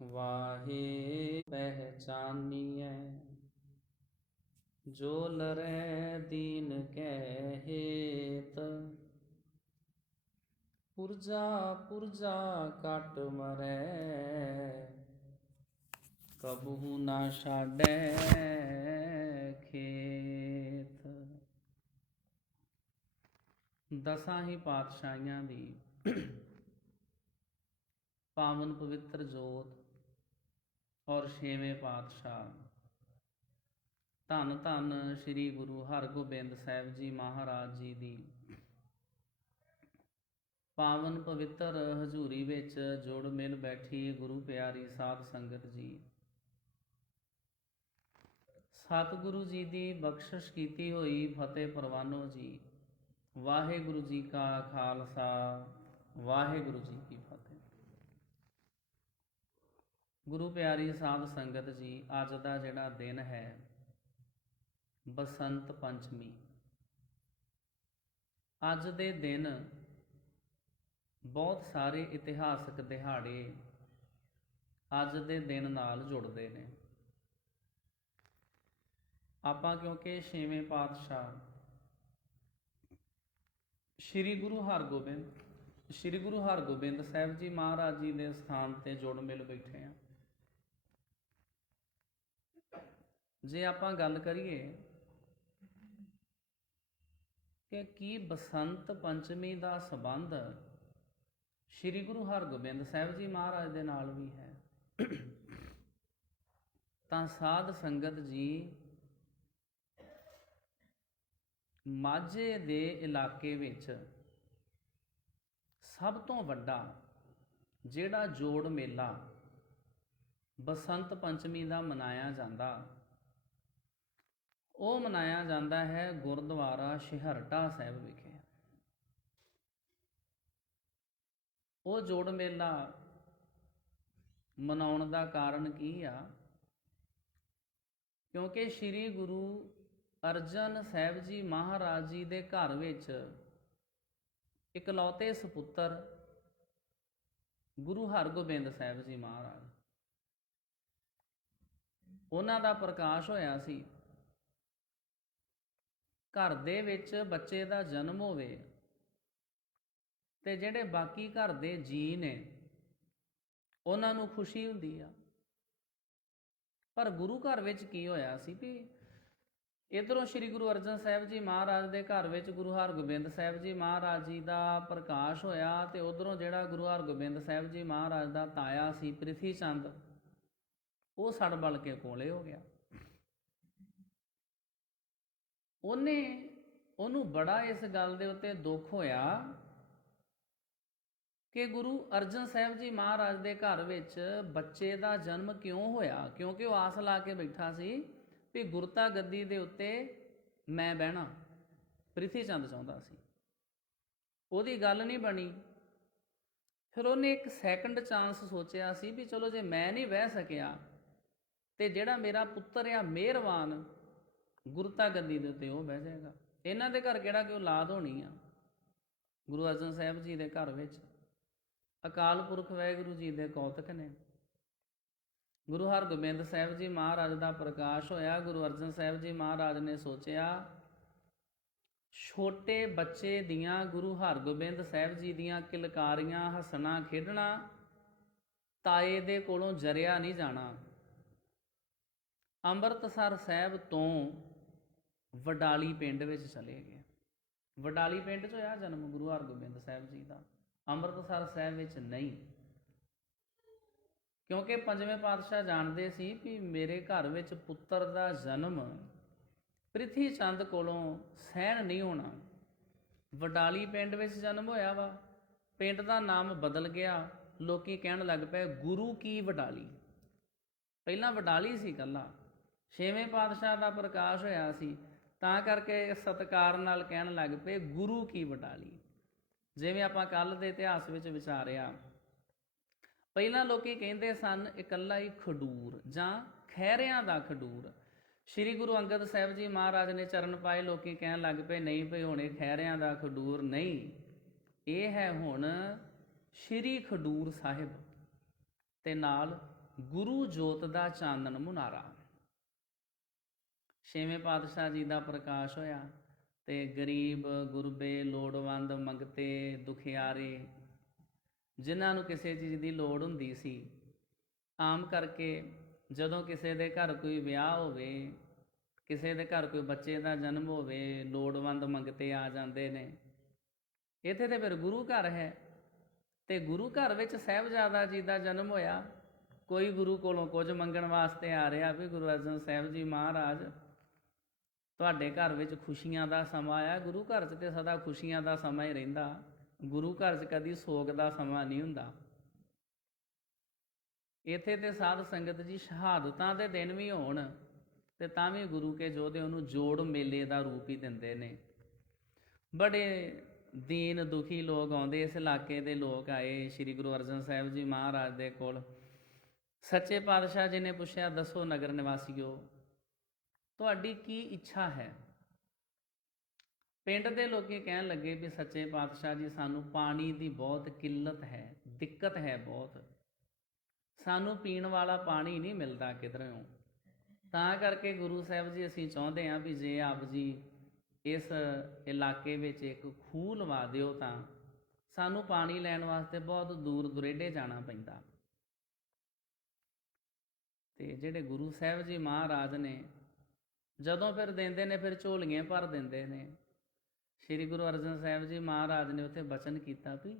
वाहे पहचानिए जो लरै दीन कै हेत। पुरजा पुरजा कट मरै कबहू ना छाड़ै खेत। दसां ही पातशाहियां दी पावन पवित्र जोत और छेवें पातशाह धन धन श्री गुरु हरगोबिंद साहिब जी महाराज जी दी पावन पवित्र हजूरी विच जुड़ मिल बैठी गुरु प्यारी साध संगत जी। सतगुरु जी दी बख्शिश कीती हुई फतेह परवानो जी। वाहेगुरु जी का खालसा वाहेगुरु जी की फतेह। गुरु प्यारी साध संगत जी, अज का जिहड़ा दिन है बसंत पंचमी। अज दे दिन बहुत सारे इतिहासक दिहाड़े अज दे दिन नाल जुड़ते हैं। आपां क्योंकि छेवें पातशाह श्री गुरु हरगोबिंद साहिब जी महाराज जी के स्थान ते जुड़ मिल बैठे हैं। जे आपां गल करिए कि की बसंत पंचमी का संबंध श्री गुरु हरगोबिंद साहिब जी महाराज दे नाल भी है, तां साध संगत जी माझे दे इलाके विच सब तो वड्डा जिहड़ा जोड़ मेला बसंत पंचमी का मनाया जाता वो मनाया जाता है गुरुद्वारा शिहरटा साहिब विखे। वो जोड़ मेला मनाउण दा कारण की आ, क्योंकि श्री गुरु अर्जन साहिब जी महाराज जी दे घर विच इकलौते सपुत्र गुरु हरगोबिंद साहिब जी महाराज उन्हां दा प्रकाश होया सी। घर दे विच बच्चे दा जन्म होवे ते जिहड़े बाकी घर दे जी ने उन्हां नूं खुशी हुंदी आ, पर गुरु घर विच की होया सी भी इधरों श्री गुरु अर्जन साहिब जी महाराज दे घर विच गुरु हरगोबिंद साहिब जी महाराज जी दा प्रकाश होया ते उधरों जिहड़ा गुरु हरगोबिंद साहिब जी महाराज दा ताया सी प्रिथी चंद वो सड़ बल के कोले हो गया। ਉਹਨੂੰ बड़ा इस गल के उत्ते दुख होया कि गुरु अर्जन साहिब जी महाराज के घर विच बच्चे का जन्म क्यों होया, क्योंकि वो आस ला के बैठा सी भी गुरता गद्दी के उत्ते मैं बहना प्रिथी चंद चाहता सी। ਉਹਦੀ गल नहीं बनी। फिर उन्हें एक सैकंड चांस सोचा सी भी चलो जे मैं नहीं बह सकिया तो जिहड़ा मेरा पुत्र आ मेहरबान गुरता गद्दी दे उत्ते वो बह जाएगा। इन्हां दे घर किहड़ा कि औलाद होनी आ। गुरु अर्जन साहिब जी दे घर विच अकाल पुरख वाहिगुरू जी दे कौतक ने। गुरु हरगोबिंद साहिब जी महाराज का प्रकाश होया। गुरु अर्जन साहिब जी महाराज ने सोचा छोटे बच्चे दियां गुरु हरगोबिंद साहिब जी दियां किलकारियां हसना खेडना ताए दे कोलों जरिया नहीं जाना। ਅੰਮ੍ਰਿਤਸਰ ਸਾਹਿਬ ਤੋਂ ਵਡਾਲੀ ਪਿੰਡ ਵਿੱਚ ਚਲੇ ਗਏ। ਵਡਾਲੀ ਪਿੰਡ 'ਚ ਹੋਇਆ ਜਨਮ ਗੁਰੂ ਹਰਗੋਬਿੰਦ ਸਾਹਿਬ ਜੀ ਦਾ, ਅੰਮ੍ਰਿਤਸਰ ਸਾਹਿਬ ਵਿੱਚ ਨਹੀਂ। ਕਿਉਂਕਿ ਪੰਜਵੇਂ ਪਾਤਸ਼ਾਹ ਜਾਣਦੇ ਸੀ ਵੀ ਮੇਰੇ ਘਰ ਵਿੱਚ ਪੁੱਤਰ ਦਾ ਜਨਮ ਪ੍ਰਿਥੀ ਚੰਦ ਕੋਲੋਂ ਸਹਿਣ ਨਹੀਂ ਹੋਣਾ। ਵਡਾਲੀ ਪਿੰਡ ਵਿੱਚ ਜਨਮ ਹੋਇਆ ਵਾ, ਪਿੰਡ ਦਾ ਨਾਮ ਬਦਲ ਗਿਆ। ਲੋਕੀ ਕਹਿਣ ਲੱਗ ਪਏ ਗੁਰੂ ਕੀ ਵਡਾਲੀ। ਪਹਿਲਾਂ ਵਡਾਲੀ ਸੀ ਇਕੱਲਾ, ਛੇਵੇਂ ਪਾਤਸ਼ਾਹ ਦਾ ਪ੍ਰਕਾਸ਼ ਹੋਇਆ ਸੀ ਤਾਂ ਕਰਕੇ ਸਤਿਕਾਰ ਨਾਲ ਕਹਿਣ ਲੱਗ ਪਏ ਗੁਰੂ ਕੀ ਵਡਾਲੀ। ਜਿਵੇਂ ਆਪਾਂ ਕੱਲ੍ਹ ਦੇ ਇਤਿਹਾਸ ਵਿੱਚ ਵਿਚਾਰਿਆ, ਪਹਿਲਾਂ ਲੋਕੀ ਕਹਿੰਦੇ ਸਨ ਇਕੱਲਾ ਹੀ ਖਡੂਰ ਜਾਂ ਖਹਿਰਿਆਂ ਦਾ ਖਡੂਰ। ਸ਼੍ਰੀ ਗੁਰੂ ਅੰਗਦ ਸਾਹਿਬ ਜੀ ਮਹਾਰਾਜ ਨੇ ਚਰਨ ਪਾਏ, ਲੋਕੀ ਕਹਿਣ ਲੱਗ ਪਏ ਨਹੀਂ ਭਈ ਹੁਣ ਇਹ ਖਹਿਰਿਆਂ ਦਾ ਖਡੂਰ ਨਹੀਂ, ਇਹ ਹੈ ਹੁਣ ਸ਼੍ਰੀ ਖਡੂਰ ਸਾਹਿਬ ਤੇ ਨਾਲ ਗੁਰੂ ਜੋਤ ਦਾ ਚਾਨਣ ਮੁਨਾਰਾ। ਛੇਵੇਂ ਪਾਤਸ਼ਾਹ ਜੀ ਦਾ ਪ੍ਰਕਾਸ਼ ਹੋਇਆ ਤੇ ਗਰੀਬ ਗੁਰਬੇ, ਲੋੜਵੰਦ, ਮੰਗਤੇ, ਦੁਖਿਆਰੇ, ਜਿਨ੍ਹਾਂ ਨੂੰ ਕਿਸੇ ਚੀਜ਼ ਦੀ ਲੋੜ ਹੁੰਦੀ ਸੀ, ਆਮ ਕਰਕੇ ਜਦੋਂ ਕਿਸੇ ਦੇ ਘਰ ਕੋਈ ਵਿਆਹ ਹੋਵੇ, ਕਿਸੇ ਦੇ ਘਰ ਕੋਈ ਬੱਚੇ ਦਾ ਜਨਮ ਹੋਵੇ, ਲੋੜਵੰਦ ਮੰਗਤੇ ਆ ਜਾਂਦੇ ਨੇ। ਇੱਥੇ ਤੇ ਫਿਰ ਗੁਰੂ ਘਰ ਹੈ, ਤੇ ਗੁਰੂ ਘਰ ਵਿੱਚ ਸਾਹਿਬਜ਼ਾਦਾ ਜੀ ਦਾ ਜਨਮ ਹੋਇਆ। ਕੋਈ ਗੁਰੂ ਕੋਲੋਂ ਕੁਝ ਮੰਗਣ ਵਾਸਤੇ ਆ ਰਿਹਾ ਵੀ ਗੁਰੂ ਅਰਜਨ ਸਾਹਿਬ ਜੀ ਮਹਾਰਾਜ, ਤੁਹਾਡੇ ਘਰ ਵਿੱਚ ਖੁਸ਼ੀਆਂ ਦਾ ਸਮਾਂ ਆਇਆ। ਗੁਰੂ ਘਰ 'ਚ ਤੇ ਸਦਾ ਖੁਸ਼ੀਆਂ ਦਾ ਸਮਾਂ ਹੀ ਰਹਿੰਦਾ, ਗੁਰੂ ਘਰ 'ਚ ਕਦੀ ਸੋਗ ਦਾ ਸਮਾਂ ਨਹੀਂ ਹੁੰਦਾ। ਇੱਥੇ ਤੇ ਸਾਧ ਸੰਗਤ ਜੀ ਸ਼ਹਾਦਤਾਂ ਦੇ ਦਿਨ ਵੀ ਹੋਣ ਤੇ ਤਾਂ ਵੀ ਗੁਰੂ ਕੇ ਜੋਧੇ ਉਹਨੂੰ ਜੋੜ ਮੇਲੇ ਦਾ ਰੂਪ ਹੀ ਦਿੰਦੇ ਨੇ। ਬੜੇ ਦੀਨ ਦੁਖੀ ਲੋਕ ਆਉਂਦੇ, ਇਸ ਇਲਾਕੇ ਦੇ ਲੋਕ ਆਏ ਸ਼੍ਰੀ ਗੁਰੂ ਅਰਜਨ ਸਾਹਿਬ ਜੀ ਮਹਾਰਾਜ ਦੇ ਕੋਲ। ਸੱਚੇ ਪਾਤਸ਼ਾਹ ਜੀ ਨੇ ਪੁੱਛਿਆ, ਦੱਸੋ ਨਗਰ ਨਿਵਾਸੀਓ, ਤੁਹਾਡੀ ਕੀ ਇੱਛਾ ਹੈ? ਪਿੰਡ ਦੇ ਲੋਕੀ ਕਹਿਣ ਲੱਗੇ ਵੀ ਸੱਚੇ ਪਾਤਸ਼ਾਹ ਜੀ, ਸਾਨੂੰ ਪਾਣੀ ਦੀ ਬਹੁਤ ਕਿੱਲਤ ਹੈ, ਦਿੱਕਤ ਹੈ ਬਹੁਤ, ਸਾਨੂੰ ਪੀਣ ਵਾਲਾ ਪਾਣੀ ਨਹੀਂ ਮਿਲਦਾ ਕਿਧਰੋਂ। ਤਾਂ ਕਰਕੇ ਗੁਰੂ ਸਾਹਿਬ ਜੀ ਅਸੀਂ ਚਾਹੁੰਦੇ ਹਾਂ ਵੀ ਜੇ ਆਪ ਜੀ ਇਸ ਇਲਾਕੇ ਵਿੱਚ ਇੱਕ ਖੂਹ ਲਵਾ ਦਿਓ ਤਾਂ ਸਾਨੂੰ ਪਾਣੀ ਲੈਣ ਵਾਸਤੇ ਬਹੁਤ ਦੂਰ ਦੁਰੇਡੇ ਜਾਣਾ ਪੈਂਦਾ। ਤੇ ਜਿਹੜੇ ਗੁਰੂ ਸਾਹਿਬ ਜੀ ਮਹਾਰਾਜ ਨੇ ਜਦੋਂ ਫਿਰ ਦਿੰਦੇ ਨੇ, ਫਿਰ ਝੋਲੀਆਂ ਭਰ ਦਿੰਦੇ ਨੇ। ਸ਼੍ਰੀ ਗੁਰੂ ਅਰਜਨ ਸਾਹਿਬ ਜੀ ਮਹਾਰਾਜ ਨੇ ਉੱਥੇ ਬਚਨ ਕੀਤਾ ਵੀ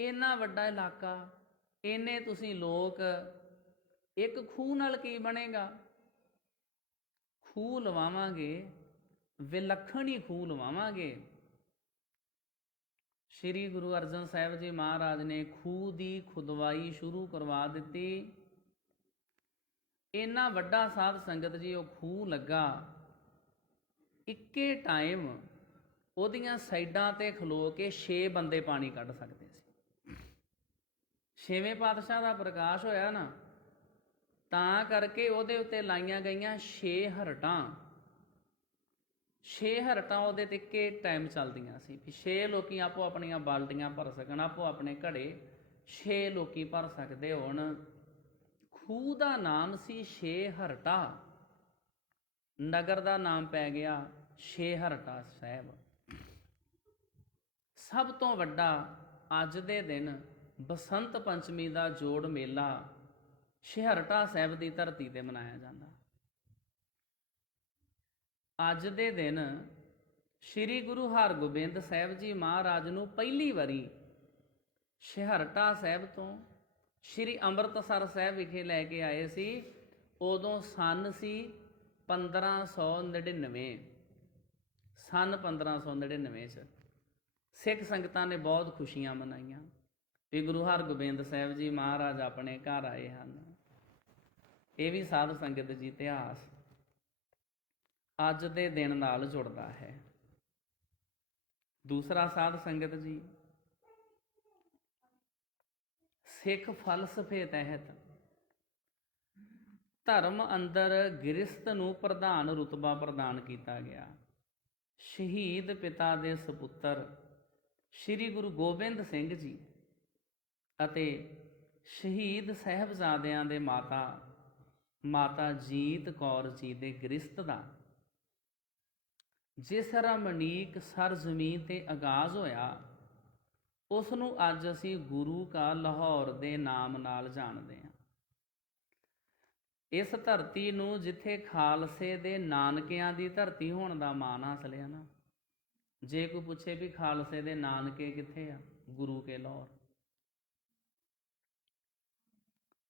ਇੰਨਾ ਵੱਡਾ ਇਲਾਕਾ, ਇੰਨੇ ਤੁਸੀਂ ਲੋਕ, ਇੱਕ ਖੂਹ ਨਾਲ ਕੀ ਬਣੇਗਾ? ਖੂਹ ਲਵਾਵਾਂਗੇ, ਵਿਲੱਖਣ ਹੀ ਖੂਹ ਲਵਾਵਾਂਗੇ। ਸ਼੍ਰੀ ਗੁਰੂ ਅਰਜਨ ਸਾਹਿਬ ਜੀ ਮਹਾਰਾਜ ਨੇ ਖੂਹ ਦੀ ਖੁਦਵਾਈ ਸ਼ੁਰੂ ਕਰਵਾ ਦਿੱਤੀ। ਇੰਨਾ ਵੱਡਾ ਸਾਧ ਸੰਗਤ ਜੀ ਉਹ ਖੂਹ ਲੱਗਾ, ਇੱਕੇ ਟਾਈਮ ਉਹਦੀਆਂ ਸਾਈਡਾਂ ਤੇ ਖਲੋ ਕੇ 6 ਬੰਦੇ ਪਾਣੀ ਕੱਢ ਸਕਦੇ ਸੀ। ਛੇਵੇਂ ਪਾਤਸ਼ਾਹ ਦਾ ਪ੍ਰਕਾਸ਼ ਹੋਇਆ ਨਾ, ਤਾਂ ਕਰਕੇ ਉਹਦੇ ਉੱਤੇ ਲਾਈਆਂ ਗਈਆਂ 6 ਹਰਟਾਂ। 6 ਹਰਟਾਂ ਉਹਦੇ ਤੇ ਇੱਕੇ ਟਾਈਮ ਚੱਲਦੀਆਂ ਸੀ ਵੀ 6 ਲੋਕੀ ਆਪੋ ਆਪਣੀਆਂ ਬਾਲਟੀਆਂ ਭਰ ਸਕਣ, ਆਪੋ ਆਪਣੇ ਘੜੇ 6 ਲੋਕੀ ਭਰ ਸਕਦੇ ਹੋਣ। ਖੂਹ ਦਾ ਨਾਮ ਸੀ 6 ਹਰਟਾ, ਨਗਰ ਦਾ ਨਾਮ ਪੈ ਗਿਆ 6 ਹਰਟਾ ਸਾਹਿਬ। ਸਭ ਤੋਂ ਵੱਡਾ ਅੱਜ ਦੇ ਦਿਨ ਬਸੰਤ ਪੰਚਮੀ ਦਾ ਜੋੜ ਮੇਲਾ ਛੇਹਰਟਾ ਸਾਹਿਬ ਦੀ ਧਰਤੀ ਤੇ ਮਨਾਇਆ ਜਾਂਦਾ। ਅੱਜ ਦੇ ਦਿਨ ਸ਼੍ਰੀ ਗੁਰੂ ਹਰਗੋਬਿੰਦ ਸਾਹਿਬ ਜੀ ਮਹਾਰਾਜ ਨੂੰ ਪਹਿਲੀ ਵਾਰੀ ਛੇਹਰਟਾ ਸਾਹਿਬ ਤੋਂ ਸ਼੍ਰੀ ਅੰਮ੍ਰਿਤਸਰ ਸਾਹਿਬ ਵਿਖੇ ਲੈ ਕੇ ਆਏ ਸੀ। ਉਦੋਂ ਸਨ ਸੀ 1599, ਸਨ 1599 'ਚ ਸਿੱਖ ਸੰਗਤਾਂ ਨੇ ਬਹੁਤ ਖੁਸ਼ੀਆਂ ਮਨਾਈਆਂ ਵੀ ਗੁਰੂ ਹਰਗੋਬਿੰਦ ਸਾਹਿਬ ਜੀ ਮਹਾਰਾਜ ਆਪਣੇ ਘਰ ਆਏ ਹਨ। ਇਹ ਵੀ ਸਾਧ ਸੰਗਤ ਜੀ ਇਤਿਹਾਸ ਅੱਜ ਦੇ ਦਿਨ ਨਾਲ ਜੁੜਦਾ ਹੈ। ਦੂਸਰਾ ਸਾਧ ਸੰਗਤ ਜੀ, ਸਿੱਖ ਫਲਸਫੇ ਤਹਿਤ ਧਰਮ ਅੰਦਰ ਗ੍ਰਸਤ ਨੂੰ ਪ੍ਰਧਾਨ ਰੁਤਬਾ ਪ੍ਰਦਾਨ ਕੀਤਾ ਗਿਆ। ਸ਼ਹੀਦ ਪਿਤਾ ਦੇ ਸਪੁੱਤਰ ਸ਼੍ਰੀ ਗੁਰੂ ਗੋਬਿੰਦ ਸਿੰਘ ਜੀ ਅਤੇ ਸ਼ਹੀਦ ਸਾਹਿਬਜ਼ਾਦਿਆਂ ਦੇ ਮਾਤਾ ਜੀਤ ਕੌਰ ਜੀ ਦੇ ਗ੍ਰਸਤ ਦਾ ਜਿਸ ਰਮਣੀਕ ਸਰਜ਼ਮੀਨ ਤੇ ਆਗਾਜ਼ ਹੋਇਆ, ਉਸ ਨੂੰ ਅੱਜ ਅਸੀਂ ਗੁਰੂ ਕਾ ਲਾਹੌਰ ਦੇ ਨਾਮ ਨਾਲ ਜਾਣਦੇ ਹਾਂ। ਇਸ ਧਰਤੀ ਨੂੰ ਜਿੱਥੇ ਖਾਲਸੇ ਦੇ ਨਾਨਕਿਆਂ ਦੀ ਧਰਤੀ ਹੋਣ ਦਾ ਮਾਣ ਹਾਸਲ ਹੈ ਨਾ, ਜੇ ਕੋਈ ਪੁੱਛੇ ਵੀ ਖਾਲਸੇ ਦੇ ਨਾਨਕੇ ਕਿੱਥੇ ਆ, ਗੁਰੂ ਕੇ ਲਾਹੌਰ।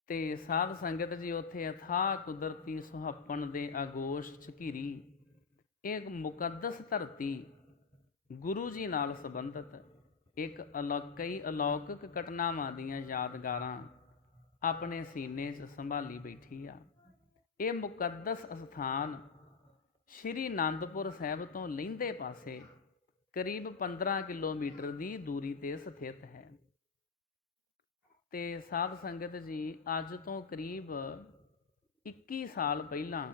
ਤੇ ਸਾਧ ਸੰਗਤ ਜੀ ਉੱਥੇ ਅਥਾਹ ਕੁਦਰਤੀ ਸੁਹੱਪਣ ਦੇ ਆਗੋਸ਼ 'ਚ ਘਿਰੀ ਇੱਕ ਮੁਕੱਦਸ ਧਰਤੀ, ਗੁਰੂ ਜੀ ਨਾਲ ਸੰਬੰਧਿਤ ਇੱਕ ਕਈ ਅਲੌਕਿਕ ਘਟਨਾਵਾਂ ਦੀਆਂ ਯਾਦਗਾਰਾਂ ਆਪਣੇ ਸੀਨੇ 'ਚ ਸੰਭਾਲੀ ਬੈਠੀ ਆ। ਇਹ ਮੁਕੱਦਸ ਅਸਥਾਨ ਸ਼੍ਰੀ ਅਨੰਦਪੁਰ ਸਾਹਿਬ ਤੋਂ ਲਹਿੰਦੇ ਪਾਸੇ ਕਰੀਬ 15 ਕਿਲੋਮੀਟਰ ਦੀ ਦੂਰੀ 'ਤੇ ਸਥਿਤ ਹੈ। ਤੇ ਸਾਧ ਸੰਗਤ ਜੀ, ਅੱਜ ਤੋਂ ਕਰੀਬ 21 ਸਾਲ ਪਹਿਲਾਂ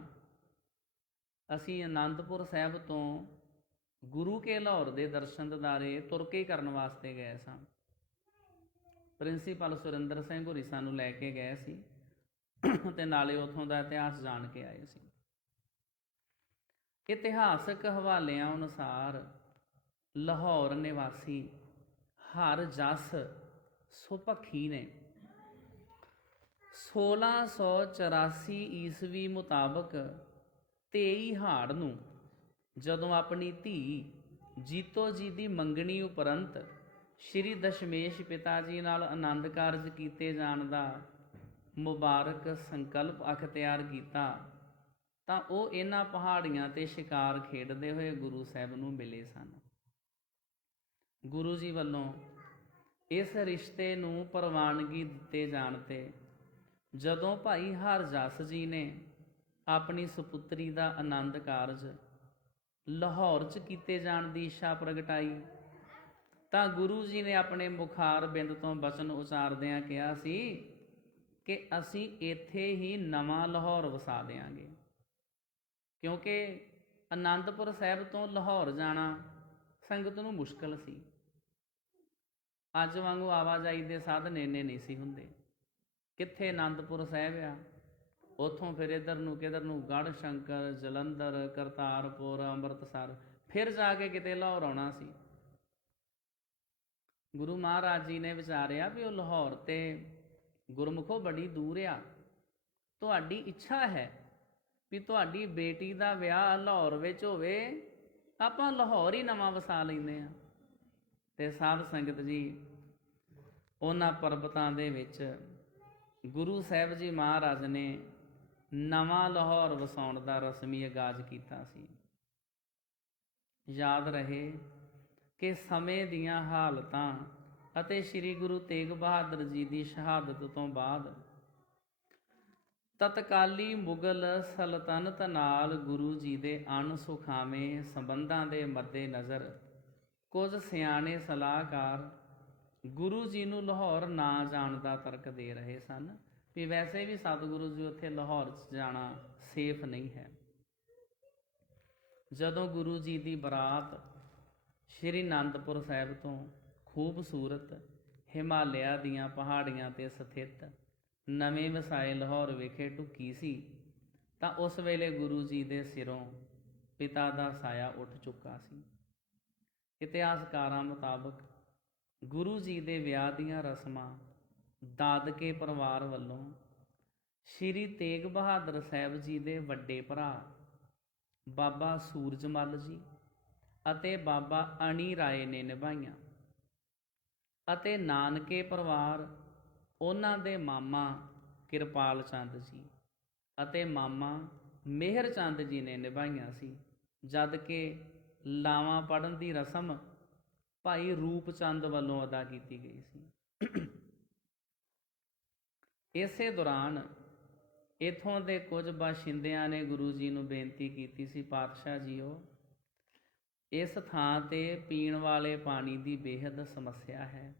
ਅਸੀਂ ਅਨੰਦਪੁਰ ਸਾਹਿਬ ਤੋਂ ਗੁਰੂ ਕੇ ਲਾਹੌਰ ਦੇ ਦਰਸ਼ਨ ਦਿਦਾਰੇ ਤੁਰ ਕੇ ਕਰਨ ਵਾਸਤੇ ਗਏ ਸਾਂ। ਪ੍ਰਿੰਸੀਪਲ ਸੁਰਿੰਦਰ ਸਿੰਘ ਹੋਰੀ ਸਾਨੂੰ ਲੈ ਕੇ ਗਏ ਸੀ ਤੇ ਨਾਲੇ ਉੱਥੋਂ ਦਾ ਇਤਿਹਾਸ ਜਾਣ ਕੇ ਆਏ ਸੀ। ਇਤਿਹਾਸਕ ਹਵਾਲਿਆਂ ਅਨੁਸਾਰ ਲਾਹੌਰ ਨਿਵਾਸੀ ਹਰ ਜਸ ਸੁਪੱਖੀ ਨੇ 1684 ਈਸਵੀ ਮੁਤਾਬਕ 23 ਹਾੜ ਨੂੰ ਜਦੋਂ ਆਪਣੀ ਧੀ ਜੀਤੋ ਜੀ ਦੀ ਮੰਗਣੀ ਉਪਰੰਤ ਸ਼੍ਰੀ ਦਸ਼ਮੇਸ਼ ਪਿਤਾ ਜੀ ਨਾਲ ਆਨੰਦ ਕਾਰਜ ਕੀਤੇ ਜਾਣ ਦਾ ਮੁਬਾਰਕ ਸੰਕਲਪ ਅਖਤਿਆਰ ਕੀਤਾ ਤਾਂ ਉਹ ਇਹਨਾਂ ਪਹਾੜੀਆਂ ਤੇ ਸ਼ਿਕਾਰ ਖੇਡਦੇ ਹੋਏ ਗੁਰੂ ਸਾਹਿਬ ਨੂੰ ਮਿਲੇ ਸਨ। ਗੁਰੂ ਜੀ ਵੱਲੋਂ ਇਸ ਰਿਸ਼ਤੇ ਨੂੰ ਪ੍ਰਵਾਨਗੀ ਦਿੱਤੇ ਜਾਣ ਤੇ ਜਦੋਂ ਭਾਈ ਹਰਜਸ ਜੀ ਨੇ ਆਪਣੀ ਸੁਪੁੱਤਰੀ ਦਾ ਆਨੰਦ ਕਾਰਜ ਲਾਹੌਰ 'ਚ ਕੀਤੇ ਜਾਣ ਦੀ ਇੱਛਾ ਪ੍ਰਗਟਾਈ ਤਾਂ ਗੁਰੂ ਜੀ ਨੇ ਆਪਣੇ ਮੁਖਾਰ ਬਿੰਦ ਤੋਂ ਬਚਨ ਉਚਾਰਦਿਆਂ ਕਿਹਾ ਸੀ ਕਿ ਅਸੀਂ ਇੱਥੇ ਹੀ ਨਵਾਂ ਲਾਹੌਰ ਵਸਾ ਦਿਆਂਗੇ, ਕਿਉਂਕਿ ਆਨੰਦਪੁਰ ਸਾਹਿਬ ਤੋਂ ਲਾਹੌਰ ਜਾਣਾ ਸੰਗਤ ਨੂੰ ਮੁਸ਼ਕਲ ਸੀ। ਅੱਜ ਵਾਂਗੂ ਆਵਾਜਾਈ ਦੇ ਸਾਧਨ ਇੰਨੇ ਨਹੀਂ ਸੀ ਹੁੰਦੇ। ਕਿੱਥੇ ਆਨੰਦਪੁਰ ਸਾਹਿਬ ਆ, ਉੱਥੋਂ ਫਿਰ ਇੱਧਰ ਨੂੰ ਕਿਧਰ ਨੂੰ ਗੜ੍ਹ ਸ਼ੰਕਰ, ਜਲੰਧਰ, ਕਰਤਾਰਪੁਰ, ਅੰਮ੍ਰਿਤਸਰ, ਫਿਰ ਜਾ ਕੇ ਕਿਤੇ ਲਾਹੌਰ ਆਉਣਾ ਸੀ। ਗੁਰੂ ਮਹਾਰਾਜ ਜੀ ਨੇ ਵਿਚਾਰਿਆ ਵੀ ਉਹ ਲਾਹੌਰ ਤੇ ਗੁਰਮੁਖੋ ਬੜੀ ਦੂਰ ਆ, ਤੁਹਾਡੀ ਇੱਛਾ ਹੈ ਵੀ ਤੁਹਾਡੀ ਬੇਟੀ ਦਾ ਵਿਆਹ ਲਾਹੌਰ ਵਿੱਚ ਹੋਵੇ, ਆਪਾਂ ਲਾਹੌਰ ਹੀ ਨਵਾਂ ਵਸਾ ਲੈਂਦੇ ਹਾਂ। ਤੇ ਸਾਧ ਸੰਗਤ ਜੀ ਉਹਨਾਂ ਪਰਬਤਾਂ ਦੇ ਵਿੱਚ ਗੁਰੂ ਸਾਹਿਬ ਜੀ ਮਹਾਰਾਜ ਨੇ ਨਵਾਂ ਲਾਹੌਰ ਵਸਾਉਣ ਦਾ ਰਸਮੀ ਆਗਾਜ਼ ਕੀਤਾ ਸੀ। ਯਾਦ ਰਹੇ ਕਿ ਸਮੇਂ ਦੀਆਂ ਹਾਲਤਾਂ ਅਤੇ ਸ੍ਰੀ ਗੁਰੂ ਤੇਗ ਬਹਾਦਰ ਜੀ ਦੀ ਸ਼ਹਾਦਤ ਤੋਂ ਬਾਅਦ ਤਤਕਾਲੀ ਮੁਗਲ ਸਲਤਨਤ ਨਾਲ ਗੁਰੂ ਜੀ ਦੇ ਅਣਸੁਖਾਵੇਂ ਸੰਬੰਧਾਂ ਦੇ ਮੱਦੇ ਨਜ਼ਰ ਕੁਝ ਸਿਆਣੇ ਸਲਾਹਕਾਰ ਗੁਰੂ ਜੀ ਨੂੰ ਲਾਹੌਰ ਨਾ ਜਾਣ ਦਾ ਤਰਕ ਦੇ ਰਹੇ ਸਨ ਵੀ ਵੈਸੇ ਵੀ ਸਤਿਗੁਰੂ ਜੀ ਉੱਥੇ ਲਾਹੌਰ 'ਚ ਜਾਣਾ ਸੇਫ ਨਹੀਂ ਹੈ। ਜਦੋਂ ਗੁਰੂ ਜੀ ਦੀ ਬਰਾਤ ਸ਼੍ਰੀ ਅਨੰਦਪੁਰ ਸਾਹਿਬ ਤੋਂ ਖੂਬਸੂਰਤ ਹਿਮਾਲਿਆ ਦੀਆਂ ਪਹਾੜੀਆਂ 'ਤੇ ਸਥਿਤ ਨਵੇਂ ਵਸਾਏ ਲਾਹੌਰ ਵਿਖੇ ਢੁੱਕੀ ਸੀ ਤਾਂ ਉਸ ਵੇਲੇ ਗੁਰੂ ਜੀ ਦੇ ਸਿਰੋਂ ਪਿਤਾ ਦਾ ਸਾਇਆ ਉੱਠ ਚੁੱਕਾ ਸੀ। ਇਤਿਹਾਸਕਾਰਾਂ ਮੁਤਾਬਕ ਗੁਰੂ ਜੀ ਦੇ ਵਿਆਹ ਦੀਆਂ ਰਸਮਾਂ ਦਾਦਕੇ ਪਰਿਵਾਰ ਵੱਲੋਂ ਸ਼੍ਰੀ ਤੇਗ ਬਹਾਦਰ ਸਾਹਿਬ ਜੀ ਦੇ ਵੱਡੇ ਭਰਾ ਬਾਬਾ ਸੂਰਜਮਲ ਜੀ ਅਤੇ ਬਾਬਾ ਅਣੀ ਰਾਏ ਨੇ ਨਿਭਾਈਆਂ ਅਤੇ ਨਾਨਕੇ ਪਰਿਵਾਰ ਉਹਨਾਂ ਦੇ ਮਾਮਾ ਕਿਰਪਾਲ ਚੰਦ ਜੀ ਅਤੇ ਮਾਮਾ ਮਿਹਰ ਚੰਦ ਜੀ ਨੇ ਨਿਭਾਈਆਂ ਸੀ, ਜਦ ਕਿ ਲਾਵਾਂ ਪੜ੍ਹਨ ਦੀ ਰਸਮ ਭਾਈ ਰੂਪ ਚੰਦ ਵੱਲੋਂ ਅਦਾ ਕੀਤੀ ਗਈ ਸੀ। ਇਸੇ ਦੌਰਾਨ ਇੱਥੋਂ ਦੇ ਕੁਝ ਬਾਸ਼ਿੰਦਿਆਂ ਨੇ ਗੁਰੂ ਜੀ ਨੂੰ ਬੇਨਤੀ ਕੀਤੀ ਸੀ, ਪਾਤਸ਼ਾਹ ਜੀਓ, ਇਸ ਥਾਂ 'ਤੇ ਪੀਣ ਵਾਲੇ ਪਾਣੀ ਦੀ ਬੇਹੱਦ ਸਮੱਸਿਆ ਹੈ।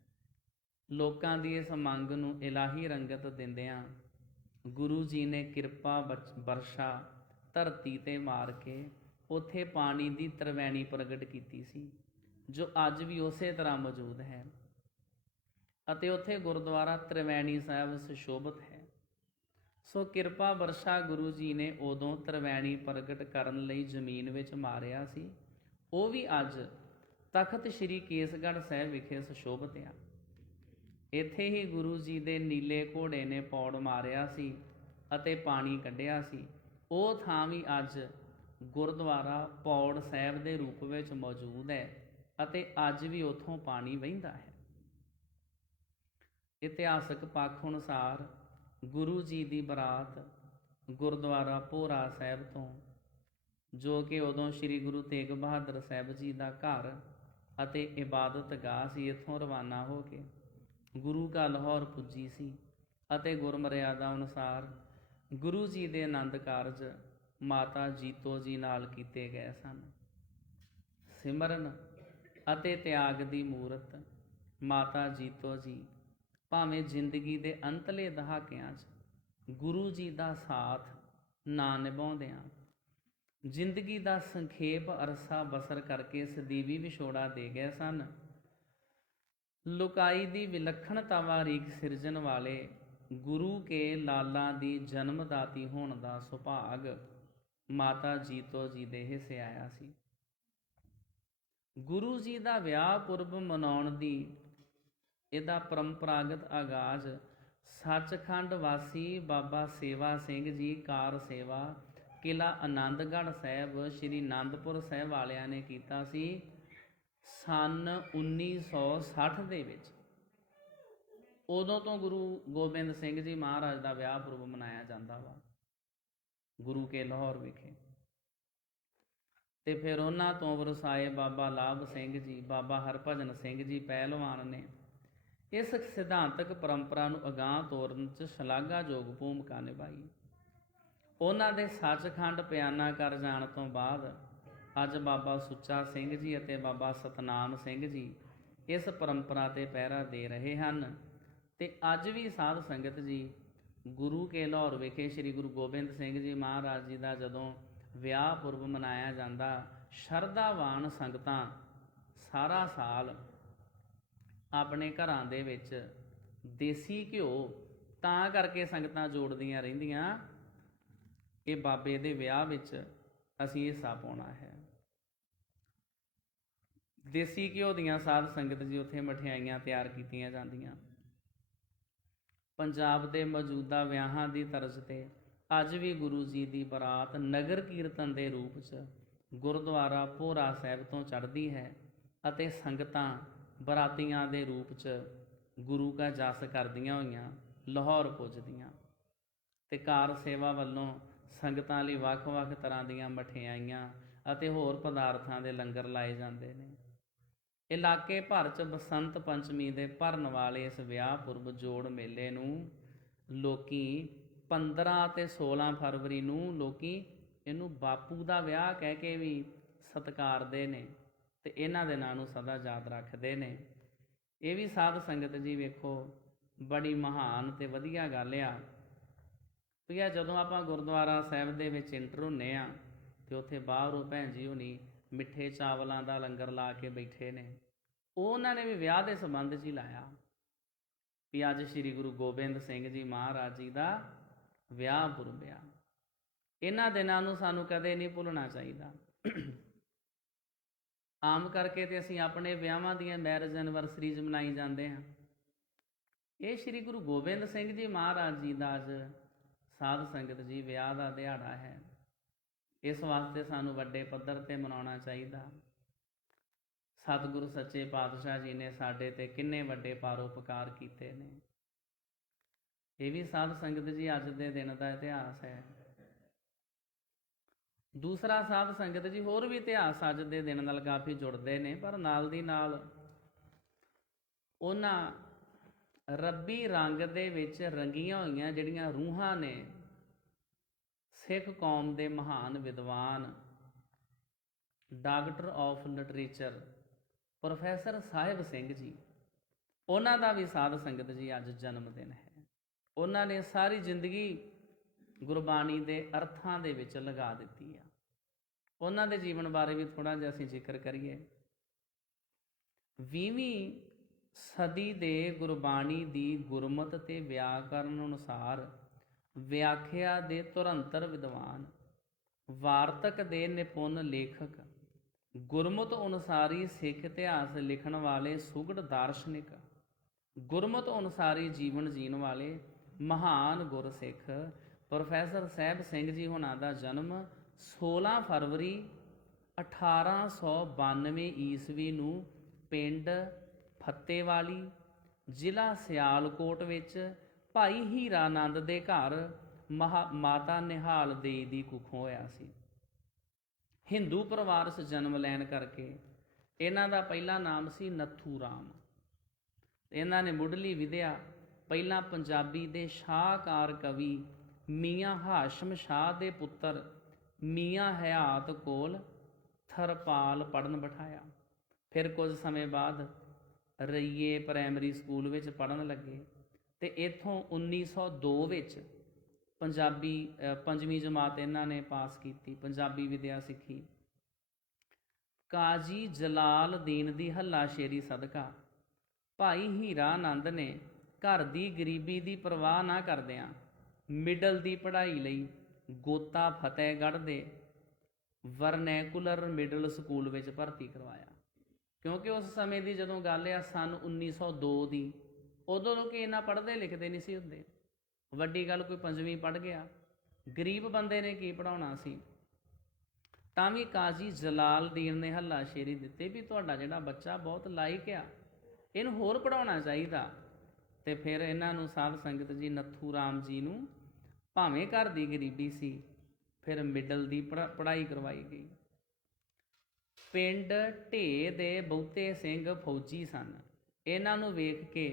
ਲੋਕਾਂ ਦੀ ਇਸ ਮੰਗ ਨੂੰ ਇਲਾਹੀ ਰੰਗਤ ਦਿੰਦਿਆਂ ਗੁਰੂ ਜੀ ਨੇ ਕਿਰਪਾ ਵਰਸ਼ਾ ਧਰਤੀ 'ਤੇ ਮਾਰ ਕੇ ਉੱਥੇ ਪਾਣੀ ਦੀ ਤ੍ਰਿਵੈਣੀ ਪ੍ਰਗਟ ਕੀਤੀ ਸੀ, ਜੋ ਅੱਜ ਵੀ ਉਸੇ ਤਰ੍ਹਾਂ ਮੌਜੂਦ ਹੈ ਅਤੇ ਉੱਥੇ ਗੁਰਦੁਆਰਾ ਤ੍ਰਿਵੈਣੀ ਸਾਹਿਬ ਸੁਸ਼ੋਭਿਤ ਹੈ। ਸੋ ਕਿਰਪਾ ਵਰਸ਼ਾ ਗੁਰੂ ਜੀ ਨੇ ਉਦੋਂ ਤ੍ਰਿਵੈਣੀ ਪ੍ਰਗਟ ਕਰਨ ਲਈ ਜ਼ਮੀਨ ਵਿੱਚ ਮਾਰਿਆ ਸੀ, ਉਹ ਵੀ ਅੱਜ ਤਖਤ ਸ੍ਰੀ ਕੇਸਗੜ੍ਹ ਸਾਹਿਬ ਵਿਖੇ ਸੁਸ਼ੋਭਿਤ ਆ। ਇੱਥੇ ਹੀ ਗੁਰੂ ਜੀ ਦੇ ਨੀਲੇ ਘੋੜੇ ਨੇ ਪੌੜ ਮਾਰਿਆ ਸੀ ਅਤੇ ਪਾਣੀ ਕੱਢਿਆ ਸੀ। ਉਹ ਥਾਂ ਵੀ ਅੱਜ ਗੁਰਦੁਆਰਾ ਪੌੜ ਸਾਹਿਬ ਦੇ ਰੂਪ ਵਿੱਚ ਮੌਜੂਦ ਹੈ ਅਤੇ ਅੱਜ ਵੀ ਉੱਥੋਂ ਪਾਣੀ ਵਹਿੰਦਾ ਹੈ। ਇਤਿਹਾਸਕ ਪੱਖ ਅਨੁਸਾਰ ਗੁਰੂ ਜੀ ਦੀ ਬਰਾਤ ਗੁਰਦੁਆਰਾ ਭੋਰਾ ਸਾਹਿਬ ਤੋਂ, ਜੋ ਕਿ ਉਦੋਂ ਸ੍ਰੀ ਗੁਰੂ ਤੇਗ ਬਹਾਦਰ ਸਾਹਿਬ ਜੀ ਦਾ ਘਰ ਅਤੇ ਇਬਾਦਤ ਗਾਹ ਸੀ, ਇੱਥੋਂ ਰਵਾਨਾ ਹੋ ਕੇ ਗੁਰੂ ਕਾ ਲਾਹੌਰ ਪੁੱਜੀ ਸੀ ਅਤੇ ਗੁਰਮਰਿਆਦਾ ਅਨੁਸਾਰ ਗੁਰੂ ਜੀ ਦੇ ਆਨੰਦ ਕਾਰਜ ਮਾਤਾ ਜੀਤੋ ਜੀ ਨਾਲ ਕੀਤੇ ਗਏ ਸਨ। ਸਿਮਰਨ ਅਤੇ ਤਿਆਗ ਦੀ ਮੂਰਤ ਮਾਤਾ ਜੀਤੋ ਜੀ ਭਾਵੇਂ ਜ਼ਿੰਦਗੀ ਦੇ ਅੰਤਲੇ ਦਹਾਕਿਆਂ 'ਚ ਗੁਰੂ ਜੀ ਦਾ ਸਾਥ ਨਾ ਨਿਭਾਉਂਦਿਆਂ ਜ਼ਿੰਦਗੀ ਦਾ ਸੰਖੇਪ ਅਰਸਾ ਬਸਰ ਕਰਕੇ ਸਦੀਵੀ ਵਿਛੋੜਾ ਦੇ ਗਏ ਸਨ, ਲੁਕਾਈ ਦੀ ਵਿਲੱਖਣਤਾ ਵਾਰੀਕ ਸਿਰਜਣ ਵਾਲੇ ਗੁਰੂ ਕੇ ਲਾਲਾਂ ਦੀ ਜਨਮਦਾਤੀ ਹੋਣ ਦਾ ਸੁਭਾਗ ਮਾਤਾ ਜੀਤੋ ਜੀ ਦੇ ਹਿੱਸੇ ਆਇਆ ਸੀ। ਗੁਰੂ ਜੀ ਦਾ ਵਿਆਹ ਪੁਰਬ ਮਨਾਉਣ ਦੀ ਇਹਦਾ ਪਰੰਪਰਾਗਤ ਆਗਾਜ਼ ਸੱਚਖੰਡ ਵਾਸੀ ਬਾਬਾ ਸੇਵਾ ਸਿੰਘ ਜੀ ਕਾਰ ਸੇਵਾ ਕਿਲ੍ਹਾ ਆਨੰਦਗੜ੍ਹ ਸਾਹਿਬ ਸ਼੍ਰੀ ਅਨੰਦਪੁਰ ਸਾਹਿਬ ਵਾਲਿਆਂ ਨੇ ਕੀਤਾ ਸੀ ਸੰਨ 1960 ਦੇ ਵਿੱਚ। ਉਦੋਂ ਤੋਂ ਗੁਰੂ ਗੋਬਿੰਦ ਸਿੰਘ ਜੀ ਮਹਾਰਾਜ ਦਾ ਵਿਆਹ ਪੁਰਬ ਮਨਾਇਆ ਜਾਂਦਾ ਵਾ ਗੁਰੂ ਕੇ ਲਾਹੌਰ ਵਿਖੇ। ਤੇ ਫਿਰ ਉਹਨਾਂ ਤੋਂ ਵਰਸਾਏ ਬਾਬਾ ਲਾਭ ਸਿੰਘ ਜੀ, ਬਾਬਾ ਹਰਭਜਨ ਸਿੰਘ ਜੀ ਪਹਿਲਵਾਨ ਨੇ ਇਸ ਸਿਧਾਂਤਕ ਪਰੰਪਰਾ ਨੂੰ ਅਗਾਂਹ ਤੋਰਨ 'ਚ ਸ਼ਲਾਘਾਯੋਗ ਭੂਮਿਕਾ ਨਿਭਾਈ। ਉਹਨਾਂ ਦੇ ਸੱਚਖੰਡ ਪਿਆਨਾ ਕਰ ਜਾਣ ਤੋਂ ਬਾਅਦ ਅੱਜ ਬਾਬਾ ਸੁੱਚਾ ਸਿੰਘ ਜੀ ਅਤੇ ਬਾਬਾ ਸਤਨਾਮ ਸਿੰਘ ਜੀ ਇਸ ਪਰੰਪਰਾ 'ਤੇ ਪਹਿਰਾ ਦੇ ਰਹੇ ਹਨ। ਤੇ ਅੱਜ ਵੀ ਸਾਧ ਸੰਗਤ ਜੀ ਗੁਰੂ ਕੇ ਲਾਹੌਰ ਵਿਖੇ ਸ਼੍ਰੀ ਗੁਰੂ ਗੋਬਿੰਦ ਸਿੰਘ ਜੀ ਮਹਾਰਾਜ ਜੀ ਦਾ ਜਦੋਂ ਵਿਆਹ ਪੁਰਬ ਮਨਾਇਆ ਜਾਂਦਾ, ਸ਼ਰਧਾਵਾਨ ਸੰਗਤਾਂ ਸਾਰਾ ਸਾਲ ਆਪਣੇ ਘਰਾਂ ਦੇ ਵਿੱਚ ਦੇਸੀ ਘਿਓ ਤਾਂ ਕਰਕੇ ਸੰਗਤਾਂ ਜੋੜਦੀਆਂ ਰਹਿੰਦੀਆਂ, ਇਹ ਬਾਬੇ ਦੇ ਵਿਆਹ ਵਿੱਚ ਅਸੀਂ ਹਿੱਸਾ ਪਾਉਣਾ ਹੈ। ਦੇਸੀ ਘਿਓ ਦੀਆਂ ਸਾਧ ਸੰਗਤ ਜੀ ਉੱਥੇ ਮਠਿਆਈਆਂ ਤਿਆਰ ਕੀਤੀਆਂ ਜਾਂਦੀਆਂ। ਪੰਜਾਬ ਦੇ ਮੌਜੂਦਾ ਵਿਆਹਾਂ ਦੀ ਤਰਜ਼ 'ਤੇ ਅੱਜ ਵੀ ਗੁਰੂ ਜੀ ਦੀ ਬਰਾਤ ਨਗਰ ਕੀਰਤਨ ਦੇ ਰੂਪ 'ਚ ਗੁਰਦੁਆਰਾ ਭੋਰਾ ਸਾਹਿਬ ਤੋਂ ਚੜ੍ਹਦੀ ਹੈ ਅਤੇ ਸੰਗਤਾਂ ਬਰਾਤੀਆਂ ਦੇ ਰੂਪ 'ਚ ਗੁਰੂ ਕਾ ਜਸ ਕਰਦੀਆਂ ਹੋਈਆਂ ਲਾਹੌਰ ਪੁੱਜਦੀਆਂ। ਤੇ ਕਾਰ ਸੇਵਾ ਵੱਲੋਂ ਸੰਗਤਾਂ ਲਈ ਵੱਖ-ਵੱਖ ਤਰ੍ਹਾਂ ਦੀਆਂ ਮਠਿਆਈਆਂ ਅਤੇ ਹੋਰ ਪਦਾਰਥਾਂ ਦੇ ਲੰਗਰ ਲਾਏ ਜਾਂਦੇ ਨੇ। ਇਲਾਕੇ ਭਰ 'ਚ ਬਸੰਤ ਪੰਚਮੀ ਦੇ ਭਰਨ ਵਾਲੇ ਇਸ ਵਿਆਹ ਪੁਰਬ ਜੋੜ ਮੇਲੇ ਨੂੰ ਲੋਕੀ 15 ਅਤੇ 16 ਫਰਵਰੀ ਨੂੰ ਲੋਕੀ ਇਹਨੂੰ ਬਾਪੂ ਦਾ ਵਿਆਹ ਕਹਿ ਕੇ ਵੀ ਸਤਿਕਾਰਦੇ ਨੇ ਤੇ ਇਹਨਾਂ ਦੇ ਨਾਂ ਨੂੰ ਸਦਾ ਯਾਦ ਰੱਖਦੇ ਨੇ। ਇਹ ਵੀ ਸਾਧ ਸੰਗਤ ਜੀ ਵੇਖੋ ਬੜੀ ਮਹਾਨ ਤੇ ਵਧੀਆ ਗੱਲ ਆ ਵੀ ਆ ਜਦੋਂ ਆਪਾਂ ਗੁਰਦੁਆਰਾ ਸਾਹਿਬ ਦੇ ਵਿੱਚ ਇੰਟਰ ਹੁੰਦੇ ਆ ਤੇ ਉੱਥੇ ਬਾਹਰੋਂ ਭੈਣ ਜੀ ਹੁਣੀ ਮਿੱਠੇ ਚਾਵਲਾਂ ਦਾ ਲੰਗਰ ਲਾ ਕੇ ਬੈਠੇ ਨੇ। ਉਹਨਾਂ ਨੇ ਵੀ ਵਿਆਹ ਦੇ ਸੰਬੰਧ 'ਚ ਹੀ ਲਾਇਆ ਵੀ ਅੱਜ ਸ਼੍ਰੀ ਗੁਰੂ ਗੋਬਿੰਦ ਸਿੰਘ ਜੀ ਮਹਾਰਾਜ ਜੀ ਦਾ ਵਿਆਹ ਪੁਰਬ ਆ। ਇਹਨਾਂ ਦਿਨਾਂ ਨੂੰ ਸਾਨੂੰ ਕਦੇ ਨਹੀਂ ਭੁੱਲਣਾ ਚਾਹੀਦਾ। ਆਮ ਕਰਕੇ ਤੇ ਅਸੀਂ ਆਪਣੇ ਵਿਆਹਾਂ ਦੀਆਂ ਮੈਰਿਜ ਐਨਵਰਸਰੀਜ਼ ਮਨਾਈ ਜਾਂਦੇ ਹਾਂ। ਇਹ ਸ਼੍ਰੀ ਗੁਰੂ ਗੋਬਿੰਦ ਸਿੰਘ ਜੀ ਮਹਾਰਾਜ ਜੀ ਦਾ ਅੱਜ ਸਾਧ ਸੰਗਤ ਜੀ ਵਿਆਹ ਦਾ ਦਿਹਾੜਾ ਹੈ। ਇਸ ਵਾਸਤੇ ਸਾਨੂੰ ਵੱਡੇ ਪੱਧਰ 'ਤੇ ਮਨਾਉਣਾ ਚਾਹੀਦਾ। ਸਤਿਗੁਰੂ ਸੱਚੇ ਪਾਤਸ਼ਾਹ ਜੀ ਨੇ ਸਾਡੇ 'ਤੇ ਕਿੰਨੇ ਵੱਡੇ ਪਰਉਪਕਾਰ ਕੀਤੇ ਨੇ। ਇਹ ਵੀ ਸਾਧ ਸੰਗਤ ਜੀ ਅੱਜ ਦੇ ਦਿਨ ਦਾ ਇਤਿਹਾਸ ਹੈ। ਦੂਸਰਾ ਸਾਧ ਸੰਗਤ ਜੀ ਹੋਰ ਵੀ ਇਤਿਹਾਸ ਅੱਜ ਦੇ ਦਿਨ ਨਾਲ ਕਾਫੀ ਜੁੜਦੇ ਨੇ, ਪਰ ਨਾਲ ਦੀ ਨਾਲ ਉਹਨਾਂ ਰੱਬੀ ਰੰਗ ਦੇ ਵਿੱਚ ਰੰਗੀਆਂ ਹੋਈਆਂ ਜਿਹੜੀਆਂ ਰੂਹਾਂ ਨੇ ਸਿੱਖ ਕੌਮ ਦੇ ਮਹਾਨ ਵਿਦਵਾਨ doctor of literature professor Sahib Singh ji, ਉਹਨਾਂ ਦਾ ਵੀ ਸਾਧ ਸੰਗਤ ਜੀ ਅੱਜ ਜਨਮ ਦਿਨ ਹੈ। ਉਹਨਾਂ ਨੇ ਸਾਰੀ ਜ਼ਿੰਦਗੀ ਗੁਰਬਾਣੀ ਦੇ ਅਰਥਾਂ ਦੇ ਵਿੱਚ ਲਗਾ ਦਿੱਤੀ ਆ। ਉਹਨਾਂ ਦੇ ਜੀਵਨ ਬਾਰੇ ਵੀ ਥੋੜ੍ਹਾ ਜਿਹਾ ਅਸੀਂ ਜ਼ਿਕਰ ਕਰੀਏ। 20ਵੀਂ ਸਦੀ ਦੇ ਗੁਰਬਾਣੀ ਦੀ ਗੁਰਮਤਿ ਤੇ ਵਿਆਕਰਨ ਅਨੁਸਾਰ ਵਿਆਖਿਆ ਦੇ ਧੁਰੰਤਰ ਵਿਦਵਾਨ, ਵਾਰਤਕ ਦੇ ਨਿਪੁੰਨ ਲੇਖਕ, ਗੁਰਮਤਿ ਅਨੁਸਾਰੀ ਸਿੱਖ ਇਤਿਹਾਸ ਲਿਖਣ ਵਾਲੇ ਸੁਘੜ ਦਾਰਸ਼ਨਿਕ, ਗੁਰਮਤਿ ਅਨੁਸਾਰੀ ਜੀਵਨ ਜੀਣ ਵਾਲੇ ਮਹਾਨ ਗੁਰਸਿੱਖ ਪ੍ਰੋਫੈਸਰ ਸਾਹਿਬ ਸਿੰਘ ਜੀ ਹੁਣਾਂ ਦਾ ਜਨਮ 16 ਫਰਵਰੀ 1892 ਈਸਵੀ ਨੂੰ ਪਿੰਡ ਫੱਤੇਵਾਲੀ ਜ਼ਿਲ੍ਹਾ ਸਿਆਲਕੋਟ ਵਿੱਚ ਭਾਈ ਹੀਰਾ ਨੰਦ ਦੇ ਘਰ ਮਾਤਾ ਨਿਹਾਲ ਦੇਈ ਦੀ ਕੁੱਖੋਂ ਹੋਇਆ ਸੀ। ਹਿੰਦੂ ਪਰਿਵਾਰ 'ਚ ਜਨਮ ਲੈਣ ਕਰਕੇ ਇਹਨਾਂ ਦਾ ਪਹਿਲਾ ਨਾਮ ਸੀ ਨੱਥੂ ਰਾਮ। ਇਹਨਾਂ ਨੇ ਮੁੱਢਲੀ ਵਿਦਿਆ ਪਹਿਲਾਂ ਪੰਜਾਬੀ ਦੇ ਸ਼ਾਹਕਾਰ ਕਵੀ ਮੀਆਂ ਹਾਸ਼ਮ ਸ਼ਾਹ ਦੇ ਪੁੱਤਰ ਮੀਆਂ ਹਯਾਤ ਕੋਲ ਥਰਪਾਲ ਪੜ੍ਹਨ ਬਿਠਾਇਆ। ਫਿਰ ਕੁਝ ਸਮੇਂ ਬਾਅਦ ਰਈਏ ਪ੍ਰਾਇਮਰੀ ਸਕੂਲ ਵਿੱਚ ਪੜ੍ਹਨ ਲੱਗੇ ਤੇ ਇੱਥੋਂ 1902 ਵਿੱਚ ਪੰਜਵੀਂ ਜਮਾਤ ਇਹਨਾਂ ਨੇ ਪਾਸ ਕੀਤੀ, ਪੰਜਾਬੀ ਵਿਦਿਆ ਸਿੱਖੀ। ਕਾਜ਼ੀ ਜਲਾਲ ਦੀਨ ਦੀ ਹੱਲਾਸ਼ੇਰੀ ਸਦਕਾ ਭਾਈ ਹੀਰਾ ਆਨੰਦ ਨੇ ਘਰ ਦੀ ਗਰੀਬੀ ਦੀ ਪਰਵਾਹ ਨਾ ਕਰਦਿਆਂ ਮਿਡਲ ਦੀ ਪੜ੍ਹਾਈ ਲਈ ਗੋਤਾ ਫਤਿਹਗੜ੍ਹ ਦੇ ਵਰਨੈਕੂਲਰ ਮਿਡਲ ਸਕੂਲ ਵਿੱਚ ਭਰਤੀ ਕਰਵਾਇਆ। ਕਿਉਂਕਿ ਉਸ ਸਮੇਂ ਦੀ ਜਦੋਂ ਗੱਲ ਆ ਸੰਨ 1902 ਦੀ, ਉਦੋਂ ਲੋਕ ਇੰਨਾ ਪੜ੍ਹਦੇ ਲਿਖਦੇ ਨਹੀਂ ਸੀ ਹੁੰਦੇ। ਵੱਡੀ ਗੱਲ ਕੋਈ 5ਵੀਂ ਪੜ੍ਹ ਗਿਆ, ਗਰੀਬ ਬੰਦੇ ਨੇ ਕੀ ਪੜ੍ਹਾਉਣਾ ਸੀ। ਤਾਂ ਵੀ ਕਾਜ਼ੀ ਜਲਾਲਦੀਨ ਨੇ ਹੱਲਾਸ਼ੇਰੀ ਦਿੱਤੀ ਵੀ ਤੁਹਾਡਾ ਜਿਹੜਾ ਬੱਚਾ ਬਹੁਤ ਲਾਇਕ ਆ, ਇਹਨੂੰ ਹੋਰ ਪੜ੍ਹਾਉਣਾ ਚਾਹੀਦਾ। ਤੇ ਫਿਰ ਇਹਨਾਂ ਨੂੰ ਸਾਧ ਸੰਗਤ ਜੀ ਨੱਥੂ ਰਾਮ ਜੀ ਨੂੰ ਭਾਵੇਂ ਘਰ ਦੀ ਗਰੀਬੀ ਸੀ, ਫਿਰ ਮਿਡਲ ਦੀ ਪੜ੍ਹਾਈ ਕਰਵਾਈ ਗਈ। ਪਿੰਡ ਢੇ ਦੇ ਬਹੁਤੇ ਸਿੰਘ ਫੌਜੀ ਸਨ। ਇਹਨਾਂ ਨੂੰ ਵੇਖ ਕੇ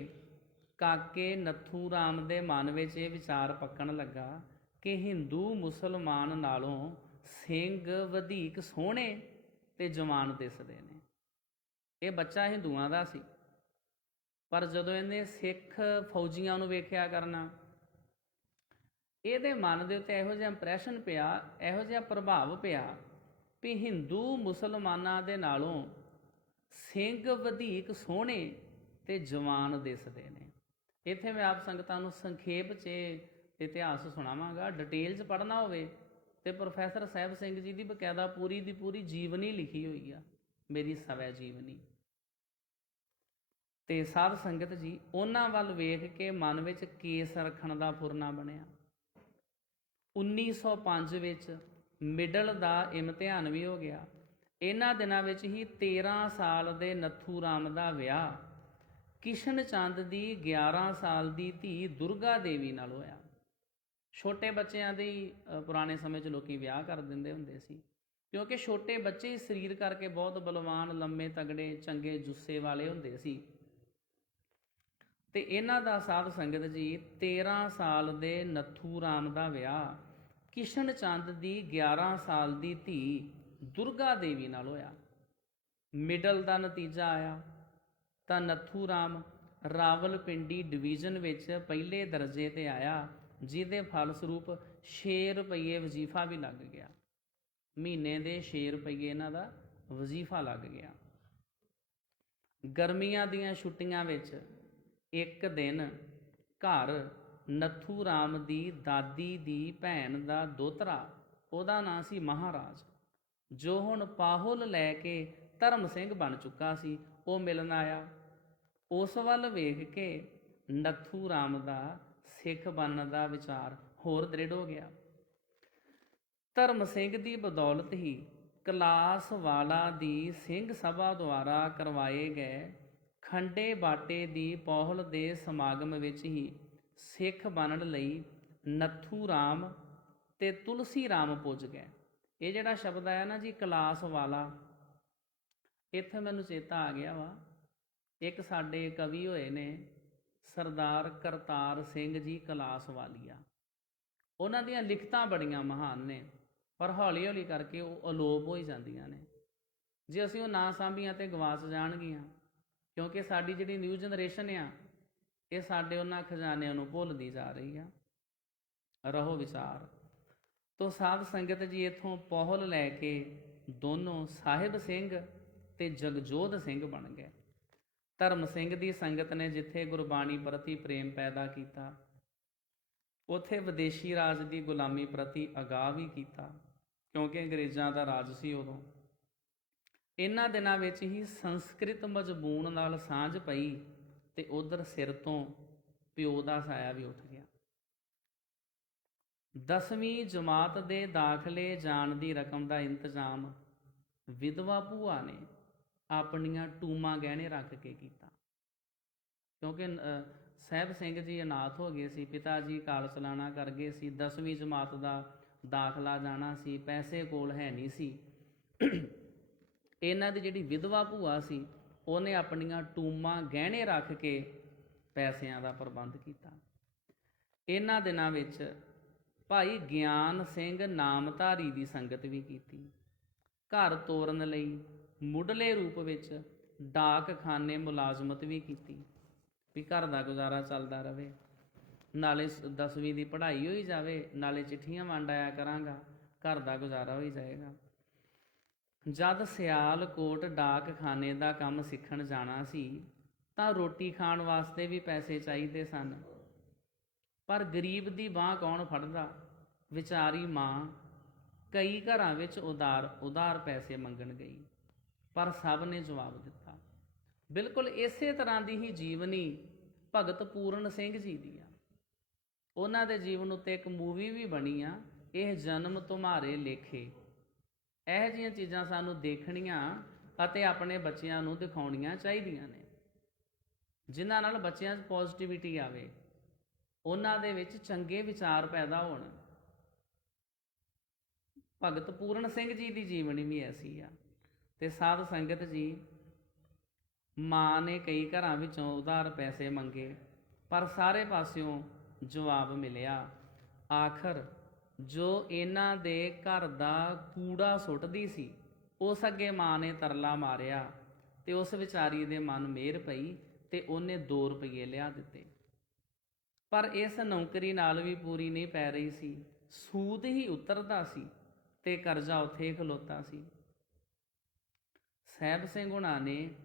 ਕਾਕੇ ਨੱਥੂ ਰਾਮ ਦੇ ਮਨ ਵਿੱਚ ਇਹ ਵਿਚਾਰ ਪੱਕਣ ਲੱਗਾ ਕਿ ਹਿੰਦੂ ਮੁਸਲਮਾਨ ਨਾਲੋਂ ਸਿੰਘ ਵਧੇਕ ਸੋਹਣੇ ਤੇ ਜਵਾਨ ਦਿਸਦੇ ਨੇ। ਇਹ ਬੱਚਾ ਹਿੰਦੂਆਂ ਦਾ ਸੀ, ਪਰ ਜਦੋਂ ਇਹਨੇ ਸਿੱਖ ਫੌਜੀਆਂ ਨੂੰ ਵੇਖਿਆ ਕਰਨਾ, ਇਹਦੇ ਮਨ ਦੇ ਉੱਤੇ ਇਹੋ ਜਿਹਾ ਇੰਪਰੈਸ਼ਨ ਪਿਆ, ਇਹੋ ਜਿਹਾ ਪ੍ਰਭਾਵ ਪਿਆ ਵੀ ਹਿੰਦੂ ਮੁਸਲਮਾਨਾਂ ਦੇ ਨਾਲੋਂ ਸਿੰਘ ਵਧੇਕ ਸੋਹਣੇ ਤੇ ਜਵਾਨ ਦਿਸਦੇ ਨੇ। ਇੱਥੇ ਮੈਂ ਆਪ ਸੰਗਤਾਂ ਨੂੰ ਸੰਖੇਪ 'ਚ ਇਤਿਹਾਸ ਸੁਣਾਵਾਂਗਾ। ਡਿਟੇਲ 'ਚ ਪੜ੍ਹਨਾ ਹੋਵੇ ਤੇ ਪ੍ਰੋਫੈਸਰ ਸਾਹਿਬ ਸਿੰਘ ਜੀ ਦੀ ਬਕਾਇਦਾ ਪੂਰੀ ਦੀ ਪੂਰੀ ਜੀਵਨੀ ਲਿਖੀ ਹੋਈ ਆ, ਮੇਰੀ ਸਵੈ ਜੀਵਨੀ। ਤੇ ਸਾਧ ਸੰਗਤ ਜੀ ਉਹਨਾਂ ਵੱਲ ਵੇਖ ਕੇ ਮਨ ਵਿੱਚ ਕੇਸ ਰੱਖਣ ਦਾ ਫੁਰਨਾ ਬਣਿਆ। 1905 ਵਿੱਚ ਮਿਡਲ ਦਾ ਇਮਤਿਹਾਨ ਵੀ ਹੋ ਗਿਆ। ਇਹਨਾਂ ਦਿਨਾਂ ਵਿੱਚ ਹੀ 13 ਸਾਲ ਦੇ ਨੱਥੂ ਰਾਮ ਦਾ ਵਿਆਹ ਕਿਸ਼ਨ ਚੰਦ ਦੀ 11 ਸਾਲ ਦੀ ਧੀ ਦੁਰਗਾ ਦੇਵੀ ਨਾਲ ਹੋਇਆ। ਛੋਟੇ ਬੱਚਿਆਂ ਦੇ ਪੁਰਾਣੇ ਸਮੇਂ 'ਚ ਲੋਕੀ ਵਿਆਹ ਕਰ ਦਿੰਦੇ ਹੁੰਦੇ ਸੀ, ਕਿਉਂਕਿ ਛੋਟੇ ਬੱਚੇ ਹੀ ਸਰੀਰ ਕਰਕੇ ਬਹੁਤ ਬਲਵਾਨ, ਲੰਮੇ, ਤਗੜੇ, ਚੰਗੇ ਜੁੱਸੇ ਵਾਲੇ ਹੁੰਦੇ ਸੀ। ਤੇ ਇਹਨਾਂ ਦਾ ਸਾਧ ਸੰਗਤ ਜੀ 13 ਸਾਲ ਦੇ ਨੱਥੂ ਰਾਮ ਦਾ ਵਿਆਹ ਕਿਸ਼ਨ ਚੰਦ ਦੀ 11 ਸਾਲ ਦੀ ਧੀ ਦੁਰਗਾ ਦੇਵੀ ਨਾਲ ਹੋਇਆ। ਮਿਡਲ ਦਾ ਨਤੀਜਾ ਆਇਆ ਤਾਂ ਨੱਥੂ ਰਾਮ ਰਾਵਲਪਿੰਡੀ ਡਿਵੀਜ਼ਨ ਵਿੱਚ ਪਹਿਲੇ ਦਰਜੇ ਤੇ ਆਇਆ, ਜਿਹਦੇ ਫਲਸਰੂਪ 6 ਰੁਪਏ ਵਜ਼ੀਫਾ ਵੀ ਲੱਗ ਗਿਆ। ਮਹੀਨੇ ਦੇ 6 ਰੁਪਏ ਇਹਨਾਂ ਦਾ ਵਜ਼ੀਫਾ ਲੱਗ ਗਿਆ। ਗਰਮੀਆਂ ਦੀਆਂ ਛੁੱਟੀਆਂ ਵਿੱਚ ਇੱਕ ਦਿਨ ਘਰ ਨੱਥੂ ਰਾਮ ਦੀ ਦਾਦੀ ਦੀ ਭੈਣ ਦਾ ਦੋਤਰਾ, ਉਹਦਾ ਨਾਂ ਸੀ ਮਹਾਰਾਜ, ਜੋ ਹੁਣ ਪਾਹੁਲ ਲੈ ਕੇ ਧਰਮ ਸਿੰਘ ਬਣ ਚੁੱਕਾ ਸੀ, ਉਹ ਮਿਲਣ ਆਇਆ। ਉਸ ਵੱਲ ਵੇਖ ਕੇ ਨੱਥੂ ਰਾਮ ਦਾ ਸਿੱਖ ਬਣਨ ਦਾ ਵਿਚਾਰ ਹੋਰ ਦ੍ਰਿੜ ਹੋ ਗਿਆ। ਧਰਮ ਸਿੰਘ ਦੀ ਬਦੌਲਤ ਹੀ ਕਲਾਸ ਵਾਲਾ ਦੀ ਸਿੰਘ ਸਭਾ ਦੁਆਰਾ ਕਰਵਾਏ ਗਏ ਖੰਡੇ ਬਾਟੇ ਦੀ ਪਹੁਲ ਦੇ ਸਮਾਗਮ ਵਿੱਚ ਹੀ ਸਿੱਖ ਬਣਨ ਲਈ ਨੱਥੂ ਰਾਮ ਤੇ ਤੁਲਸੀ ਰਾਮ ਪੁੱਜ ਗਏ। ਇਹ ਜਿਹੜਾ ਸ਼ਬਦ ਆਇਆ ਨਾ ਜੀ ਕਲਾਸ ਵਾਲਾ, ਇੱਥੇ ਮੈਨੂੰ ਚੇਤਾ ਆ ਗਿਆ ਵਾ, ਇੱਕ ਸਾਡੇ ਕਵੀ ਹੋਏ ਨੇ ਸਰਦਾਰ ਕਰਤਾਰ ਸਿੰਘ ਜੀ ਕਲਾਸਵਾਲੀਆ। ਉਹਨਾਂ ਦੀਆਂ ਲਿਖਤਾਂ ਬੜੀਆਂ ਮਹਾਨ ਨੇ, ਪਰ ਹੌਲੀ ਹੌਲੀ ਕਰਕੇ ਉਹ ਅਲੋਪ ਹੋਈ ਜਾਂਦੀਆਂ ਨੇ। ਜੇ ਅਸੀਂ ਉਹ ਨਾ ਸਾਂਭੀਆਂ ਤੇ ਗਵਾਚ ਜਾਣਗੀਆਂ, ਕਿਉਂਕਿ ਸਾਡੀ ਜਿਹੜੀ ਨਿਊ ਜਨਰੇਸ਼ਨ ਆ, ਇਹ ਸਾਡੇ ਉਹਨਾਂ ਖਜ਼ਾਨਿਆਂ ਨੂੰ ਭੁੱਲਦੀ ਜਾ ਰਹੀ ਆ। ਰਹੋ ਵਿਚਾਰ ਤੋਂ ਸਾਧ ਸੰਗਤ ਜੀ ਇੱਥੋਂ ਪਹੁਲ ਲੈ ਕੇ ਦੋਨੋਂ ਸਾਹਿਬ ਸਿੰਘ ਤੇ ਜਗਜੋਧ ਸਿੰਘ ਬਣ ਗਏ। ਧਰਮ ਸਿੰਘ ਦੀ ਸੰਗਤ ਨੇ ਜਿੱਥੇ ਗੁਰਬਾਣੀ ਪ੍ਰਤੀ ਪ੍ਰੇਮ ਪੈਦਾ ਕੀਤਾ, ਉੱਥੇ ਵਿਦੇਸ਼ੀ ਰਾਜ ਦੀ ਗੁਲਾਮੀ ਪ੍ਰਤੀ ਅਗਾਹ ਵੀ ਕੀਤਾ, ਕਿਉਂਕਿ ਅੰਗਰੇਜ਼ਾਂ ਦਾ ਰਾਜ ਸੀ ਉਦੋਂ। ਇਹਨਾਂ ਦਿਨਾਂ ਵਿੱਚ ਹੀ ਸੰਸਕ੍ਰਿਤ ਮਜ਼ਬੂਨ ਨਾਲ ਸਾਂਝ ਪਈ ਤੇ ਉਧਰ ਸਿਰ ਤੋਂ ਪਿਓ ਦਾ ਸਾਇਆ ਵੀ ਉੱਠ ਗਿਆ। 10ਵੀਂ ਜਮਾਤ ਦੇ ਦਾਖਲੇ ਜਾਣ ਦੀ ਰਕਮ ਦਾ ਇੰਤਜ਼ਾਮ ਵਿਧਵਾ ਭੂਆ ਨੇ ਆਪਣੀਆਂ ਟੂਮਾਂ ਗਹਿਣੇ ਰੱਖ ਕੇ ਕੀਤਾ, ਕਿਉਂਕਿ ਸਾਹਿਬ ਸਿੰਘ ਜੀ ਅਨਾਥ ਹੋ ਗਏ ਸੀ, ਪਿਤਾ ਜੀ ਕਾਲ ਚਲਾਣਾ ਕਰ ਗਏ ਸੀ, 10ਵੀਂ ਜਮਾਤ ਦਾ ਦਾਖਲਾ ਜਾਣਾ ਸੀ, ਪੈਸੇ ਕੋਲ ਹੈ ਨਹੀਂ ਸੀ। ਇਹਨਾਂ ਦੀ ਜਿਹੜੀ ਵਿਧਵਾ ਭੂਆ ਸੀ, ਉਹਨੇ ਆਪਣੀਆਂ ਟੂਮਾਂ ਗਹਿਣੇ ਰੱਖ ਕੇ ਪੈਸਿਆਂ ਦਾ ਪ੍ਰਬੰਧ ਕੀਤਾ। ਇਹਨਾਂ ਦਿਨਾਂ ਵਿੱਚ ਭਾਈ ਗਿਆਨ ਸਿੰਘ ਨਾਮਧਾਰੀ ਦੀ ਸੰਗਤ ਵੀ ਕੀਤੀ। ਘਰ ਤੋਰਨ ਲਈ ਮੁੱਢਲੇ ਰੂਪ ਵਿੱਚ ਡਾਕਖਾਨੇ ਮੁਲਾਜ਼ਮਤ ਵੀ ਕੀਤੀ, ਵੀ ਘਰ ਦਾ ਗੁਜ਼ਾਰਾ ਚੱਲਦਾ ਰਹੇ, ਨਾਲੇ 10ਵੀਂ ਦੀ ਪੜ੍ਹਾਈ ਹੋਈ ਜਾਵੇ, ਨਾਲੇ ਚਿੱਠੀਆਂ ਵੰਡ ਆਇਆ ਕਰਾਂਗਾ, ਘਰ ਦਾ ਗੁਜ਼ਾਰਾ ਹੋਈ ਜਾਏਗਾ। ਜਦ ਸਿਆਲਕੋਟ ਡਾਕਖਾਨੇ ਦਾ ਕੰਮ ਸਿੱਖਣ ਜਾਣਾ ਸੀ ਤਾਂ ਰੋਟੀ ਖਾਣ ਵਾਸਤੇ ਵੀ ਪੈਸੇ ਚਾਹੀਦੇ ਸਨ। ਪਰ ਗਰੀਬ ਦੀ ਬਾਂਹ ਕੌਣ ਫੜਦਾ? ਵਿਚਾਰੀ ਮਾਂ ਕਈ ਘਰਾਂ ਵਿੱਚ ਉਧਾਰ ਪੈਸੇ ਮੰਗਣ ਗਈ, ਪਰ ਸਭ ਨੇ ਜਵਾਬ ਦਿੱਤਾ। ਬਿਲਕੁਲ ਇਸੇ ਤਰ੍ਹਾਂ ਦੀ ਹੀ ਜੀਵਨੀ ਭਗਤ ਪੂਰਨ ਸਿੰਘ ਜੀ ਦੀ ਆ। ਉਹਨਾਂ ਦੇ ਜੀਵਨ ਉੱਤੇ ਇੱਕ ਮੂਵੀ ਵੀ ਬਣੀ ਆ, ਇਹ ਜਨਮ ਤੁਮਾਰੇ ਲੇਖੇ। ਇਹੋ ਜਿਹੀਆਂ ਚੀਜ਼ਾਂ ਸਾਨੂੰ ਦੇਖਣੀਆਂ ਅਤੇ ਆਪਣੇ ਬੱਚਿਆਂ ਨੂੰ ਦਿਖਾਉਣੀਆਂ ਚਾਹੀਦੀਆਂ ਨੇ, ਜਿਨ੍ਹਾਂ ਨਾਲ ਬੱਚਿਆਂ 'ਚ ਪੋਜ਼ਿਟਿਵਿਟੀ ਆਵੇ, ਉਹਨਾਂ ਦੇ ਵਿੱਚ ਚੰਗੇ ਵਿਚਾਰ ਪੈਦਾ ਹੋਣ। ਭਗਤ ਪੂਰਨ ਸਿੰਘ ਜੀ ਦੀ ਜੀਵਨੀ ਵੀ ਐਸੀ ਆ। ਤੇ ਸਾਧ ਸੰਗਤ ਜੀ, ਮਾਂ ਨੇ ਕਈ ਘਰਾਂ ਵਿੱਚੋਂ ਉਧਾਰ ਪੈਸੇ ਮੰਗੇ, ਪਰ ਸਾਰੇ ਪਾਸਿਓਂ ਜਵਾਬ ਮਿਲਿਆ। ਆਖਰ ਜੋ ਇਹਨਾਂ ਦੇ ਘਰ ਦਾ ਕੂੜਾ ਸੁੱਟਦੀ ਸੀ, ਉਸ ਅੱਗੇ ਮਾਂ ਨੇ ਤਰਲਾ ਮਾਰਿਆ ਤੇ ਉਸ ਵਿਚਾਰੀ ਦੇ ਮਨ ਮਿਹਰ ਪਈ ਤੇ ਉਹਨੇ 2 ਰੁਪਏ ਲਿਆ ਦਿੱਤੇ। ਪਰ ਇਸ ਨੌਕਰੀ ਨਾਲ ਵੀ ਪੂਰੀ ਨਹੀਂ ਪੈ ਰਹੀ ਸੀ, ਸੂਦ ਹੀ ਉਤਰਦਾ ਸੀ ਤੇ ਕਰਜ਼ਾ ਉੱਥੇ ਖਲੋਤਾ ਸੀ। ਸਾਹਿਬ ਸਿੰਘ ਹੁਣਾਂ ਨੇ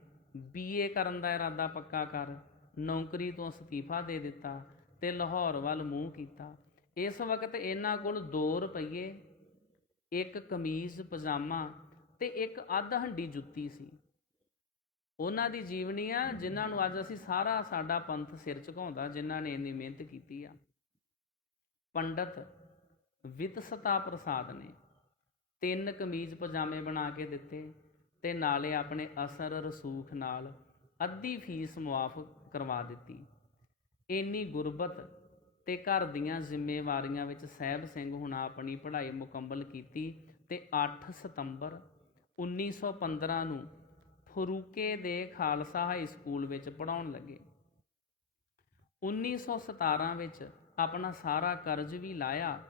BA ਕਰਨ ਦਾ ਇਰਾਦਾ ਪੱਕਾ ਕਰ ਨੌਕਰੀ ਤੋਂ ਅਸਤੀਫਾ ਦੇ ਦਿੱਤਾ ਤੇ ਲਾਹੌਰ ਵੱਲ ਮੂੰਹ ਕੀਤਾ। ਇਸ ਵਕਤ ਇਹਨਾਂ ਕੋਲ 2 ਰੁਪਏ, ਇੱਕ ਕਮੀਜ਼ ਪਜਾਮਾ ਤੇ ਇੱਕ ਅੱਧ ਹੰਡੀ ਜੁੱਤੀ ਸੀ। ਉਹਨਾਂ ਦੀ ਜੀਵਨੀ ਆ ਜਿਨ੍ਹਾਂ ਨੂੰ ਅੱਜ ਅਸੀਂ ਸਾਡਾ ਪੰਥ ਸਿਰ ਝੁਕਾਉਂਦਾ, ਜਿਨ੍ਹਾਂ ਨੇ ਇੰਨੀ ਮਿਹਨਤ ਕੀਤੀ ਆ। ਪੰਡਤ ਵਿਤਸਤਾ ਪ੍ਰਸਾਦ ਨੇ 3 ਕਮੀਜ਼ ਪਜਾਮੇ ਬਣਾ ਕੇ ਦਿੱਤੇ ਤੇ ਨਾਲੇ ਆਪਣੇ ਅਸਰ ਰਸੂਖ ਨਾਲ ਅੱਧੀ ਫੀਸ ਮੁਆਫ ਕਰਵਾ ਦਿੱਤੀ। ਇੰਨੀ ਗੁਰਬਤ ਤੇ ਘਰ ਦੀਆਂ ਜ਼ਿੰਮੇਵਾਰੀਆਂ ਵਿੱਚ ਸਾਹਿਬ ਸਿੰਘ ਹੁਣਾਂ ਆਪਣੀ ਪੜ੍ਹਾਈ ਮੁਕੰਮਲ ਕੀਤੀ ਤੇ 8 ਸਤੰਬਰ 1915 ਨੂੰ ਫਰੂਕੇ ਦੇ ਖਾਲਸਾ ਹਾਈ ਸਕੂਲ ਵਿੱਚ ਪੜ੍ਹਾਉਣ ਲੱਗੇ। 1917 ਵਿੱਚ ਆਪਣਾ ਸਾਰਾ ਕਰਜ਼ ਵੀ ਲਾਇਆ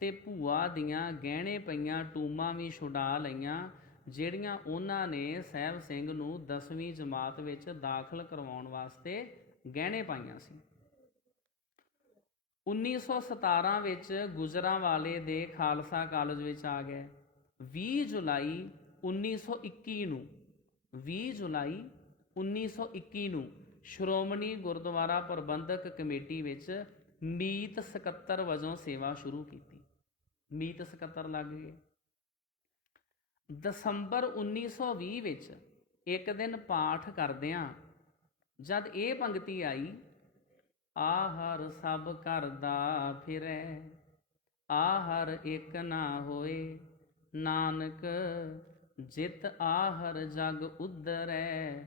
ਤੇ ਭੂਆ ਦੀਆਂ ਗਹਿਣੇ ਪਈਆਂ ਟੂਮਾਂ ਵੀ ਛੁਡਾ ਲਈਆਂ, ਜਿਹੜੀਆਂ ਉਹਨਾਂ ਨੇ ਸਾਹਿਬ ਸਿੰਘ ਨੂੰ 10ਵੀਂ ਜਮਾਤ ਵਿੱਚ ਦਾਖਲ ਕਰਵਾਉਣ ਵਾਸਤੇ ਗਹਿਣੇ ਪਾਈਆਂ ਸੀ। 1917 ਵਿੱਚ ਗੁਜਰਾਂਵਾਲੇ ਦੇ ਖਾਲਸਾ ਕਾਲਜ ਵਿੱਚ ਆ ਗਏ। 20 ਜੁਲਾਈ 1921 ਨੂੰ ਸ਼੍ਰੋਮਣੀ ਗੁਰਦੁਆਰਾ ਪ੍ਰਬੰਧਕ ਕਮੇਟੀ ਵਿੱਚ ਮੀਤ ਸਕੱਤਰ ਵਜੋਂ ਸੇਵਾ ਸ਼ੁਰੂ ਕੀਤੀ। ਮੀਤ ਸਕੱਤਰ ਲੱਗ ਗਏ। ਦਸੰਬਰ 1920 ਵਿੱਚ ਇੱਕ ਦਿਨ ਪਾਠ ਕਰਦਿਆਂ ਜਦ ਇਹ ਪੰਕਤੀ ਆਈ, ਆਹਰ ਸਭ ਕਰਦਾ ਫਿਰੈ, ਆਹਰ ਇੱਕ ਨਾ ਹੋਏ, ਨਾਨਕ ਜਿਤ ਆਹਰ ਜਗ ਉਧਰੈ,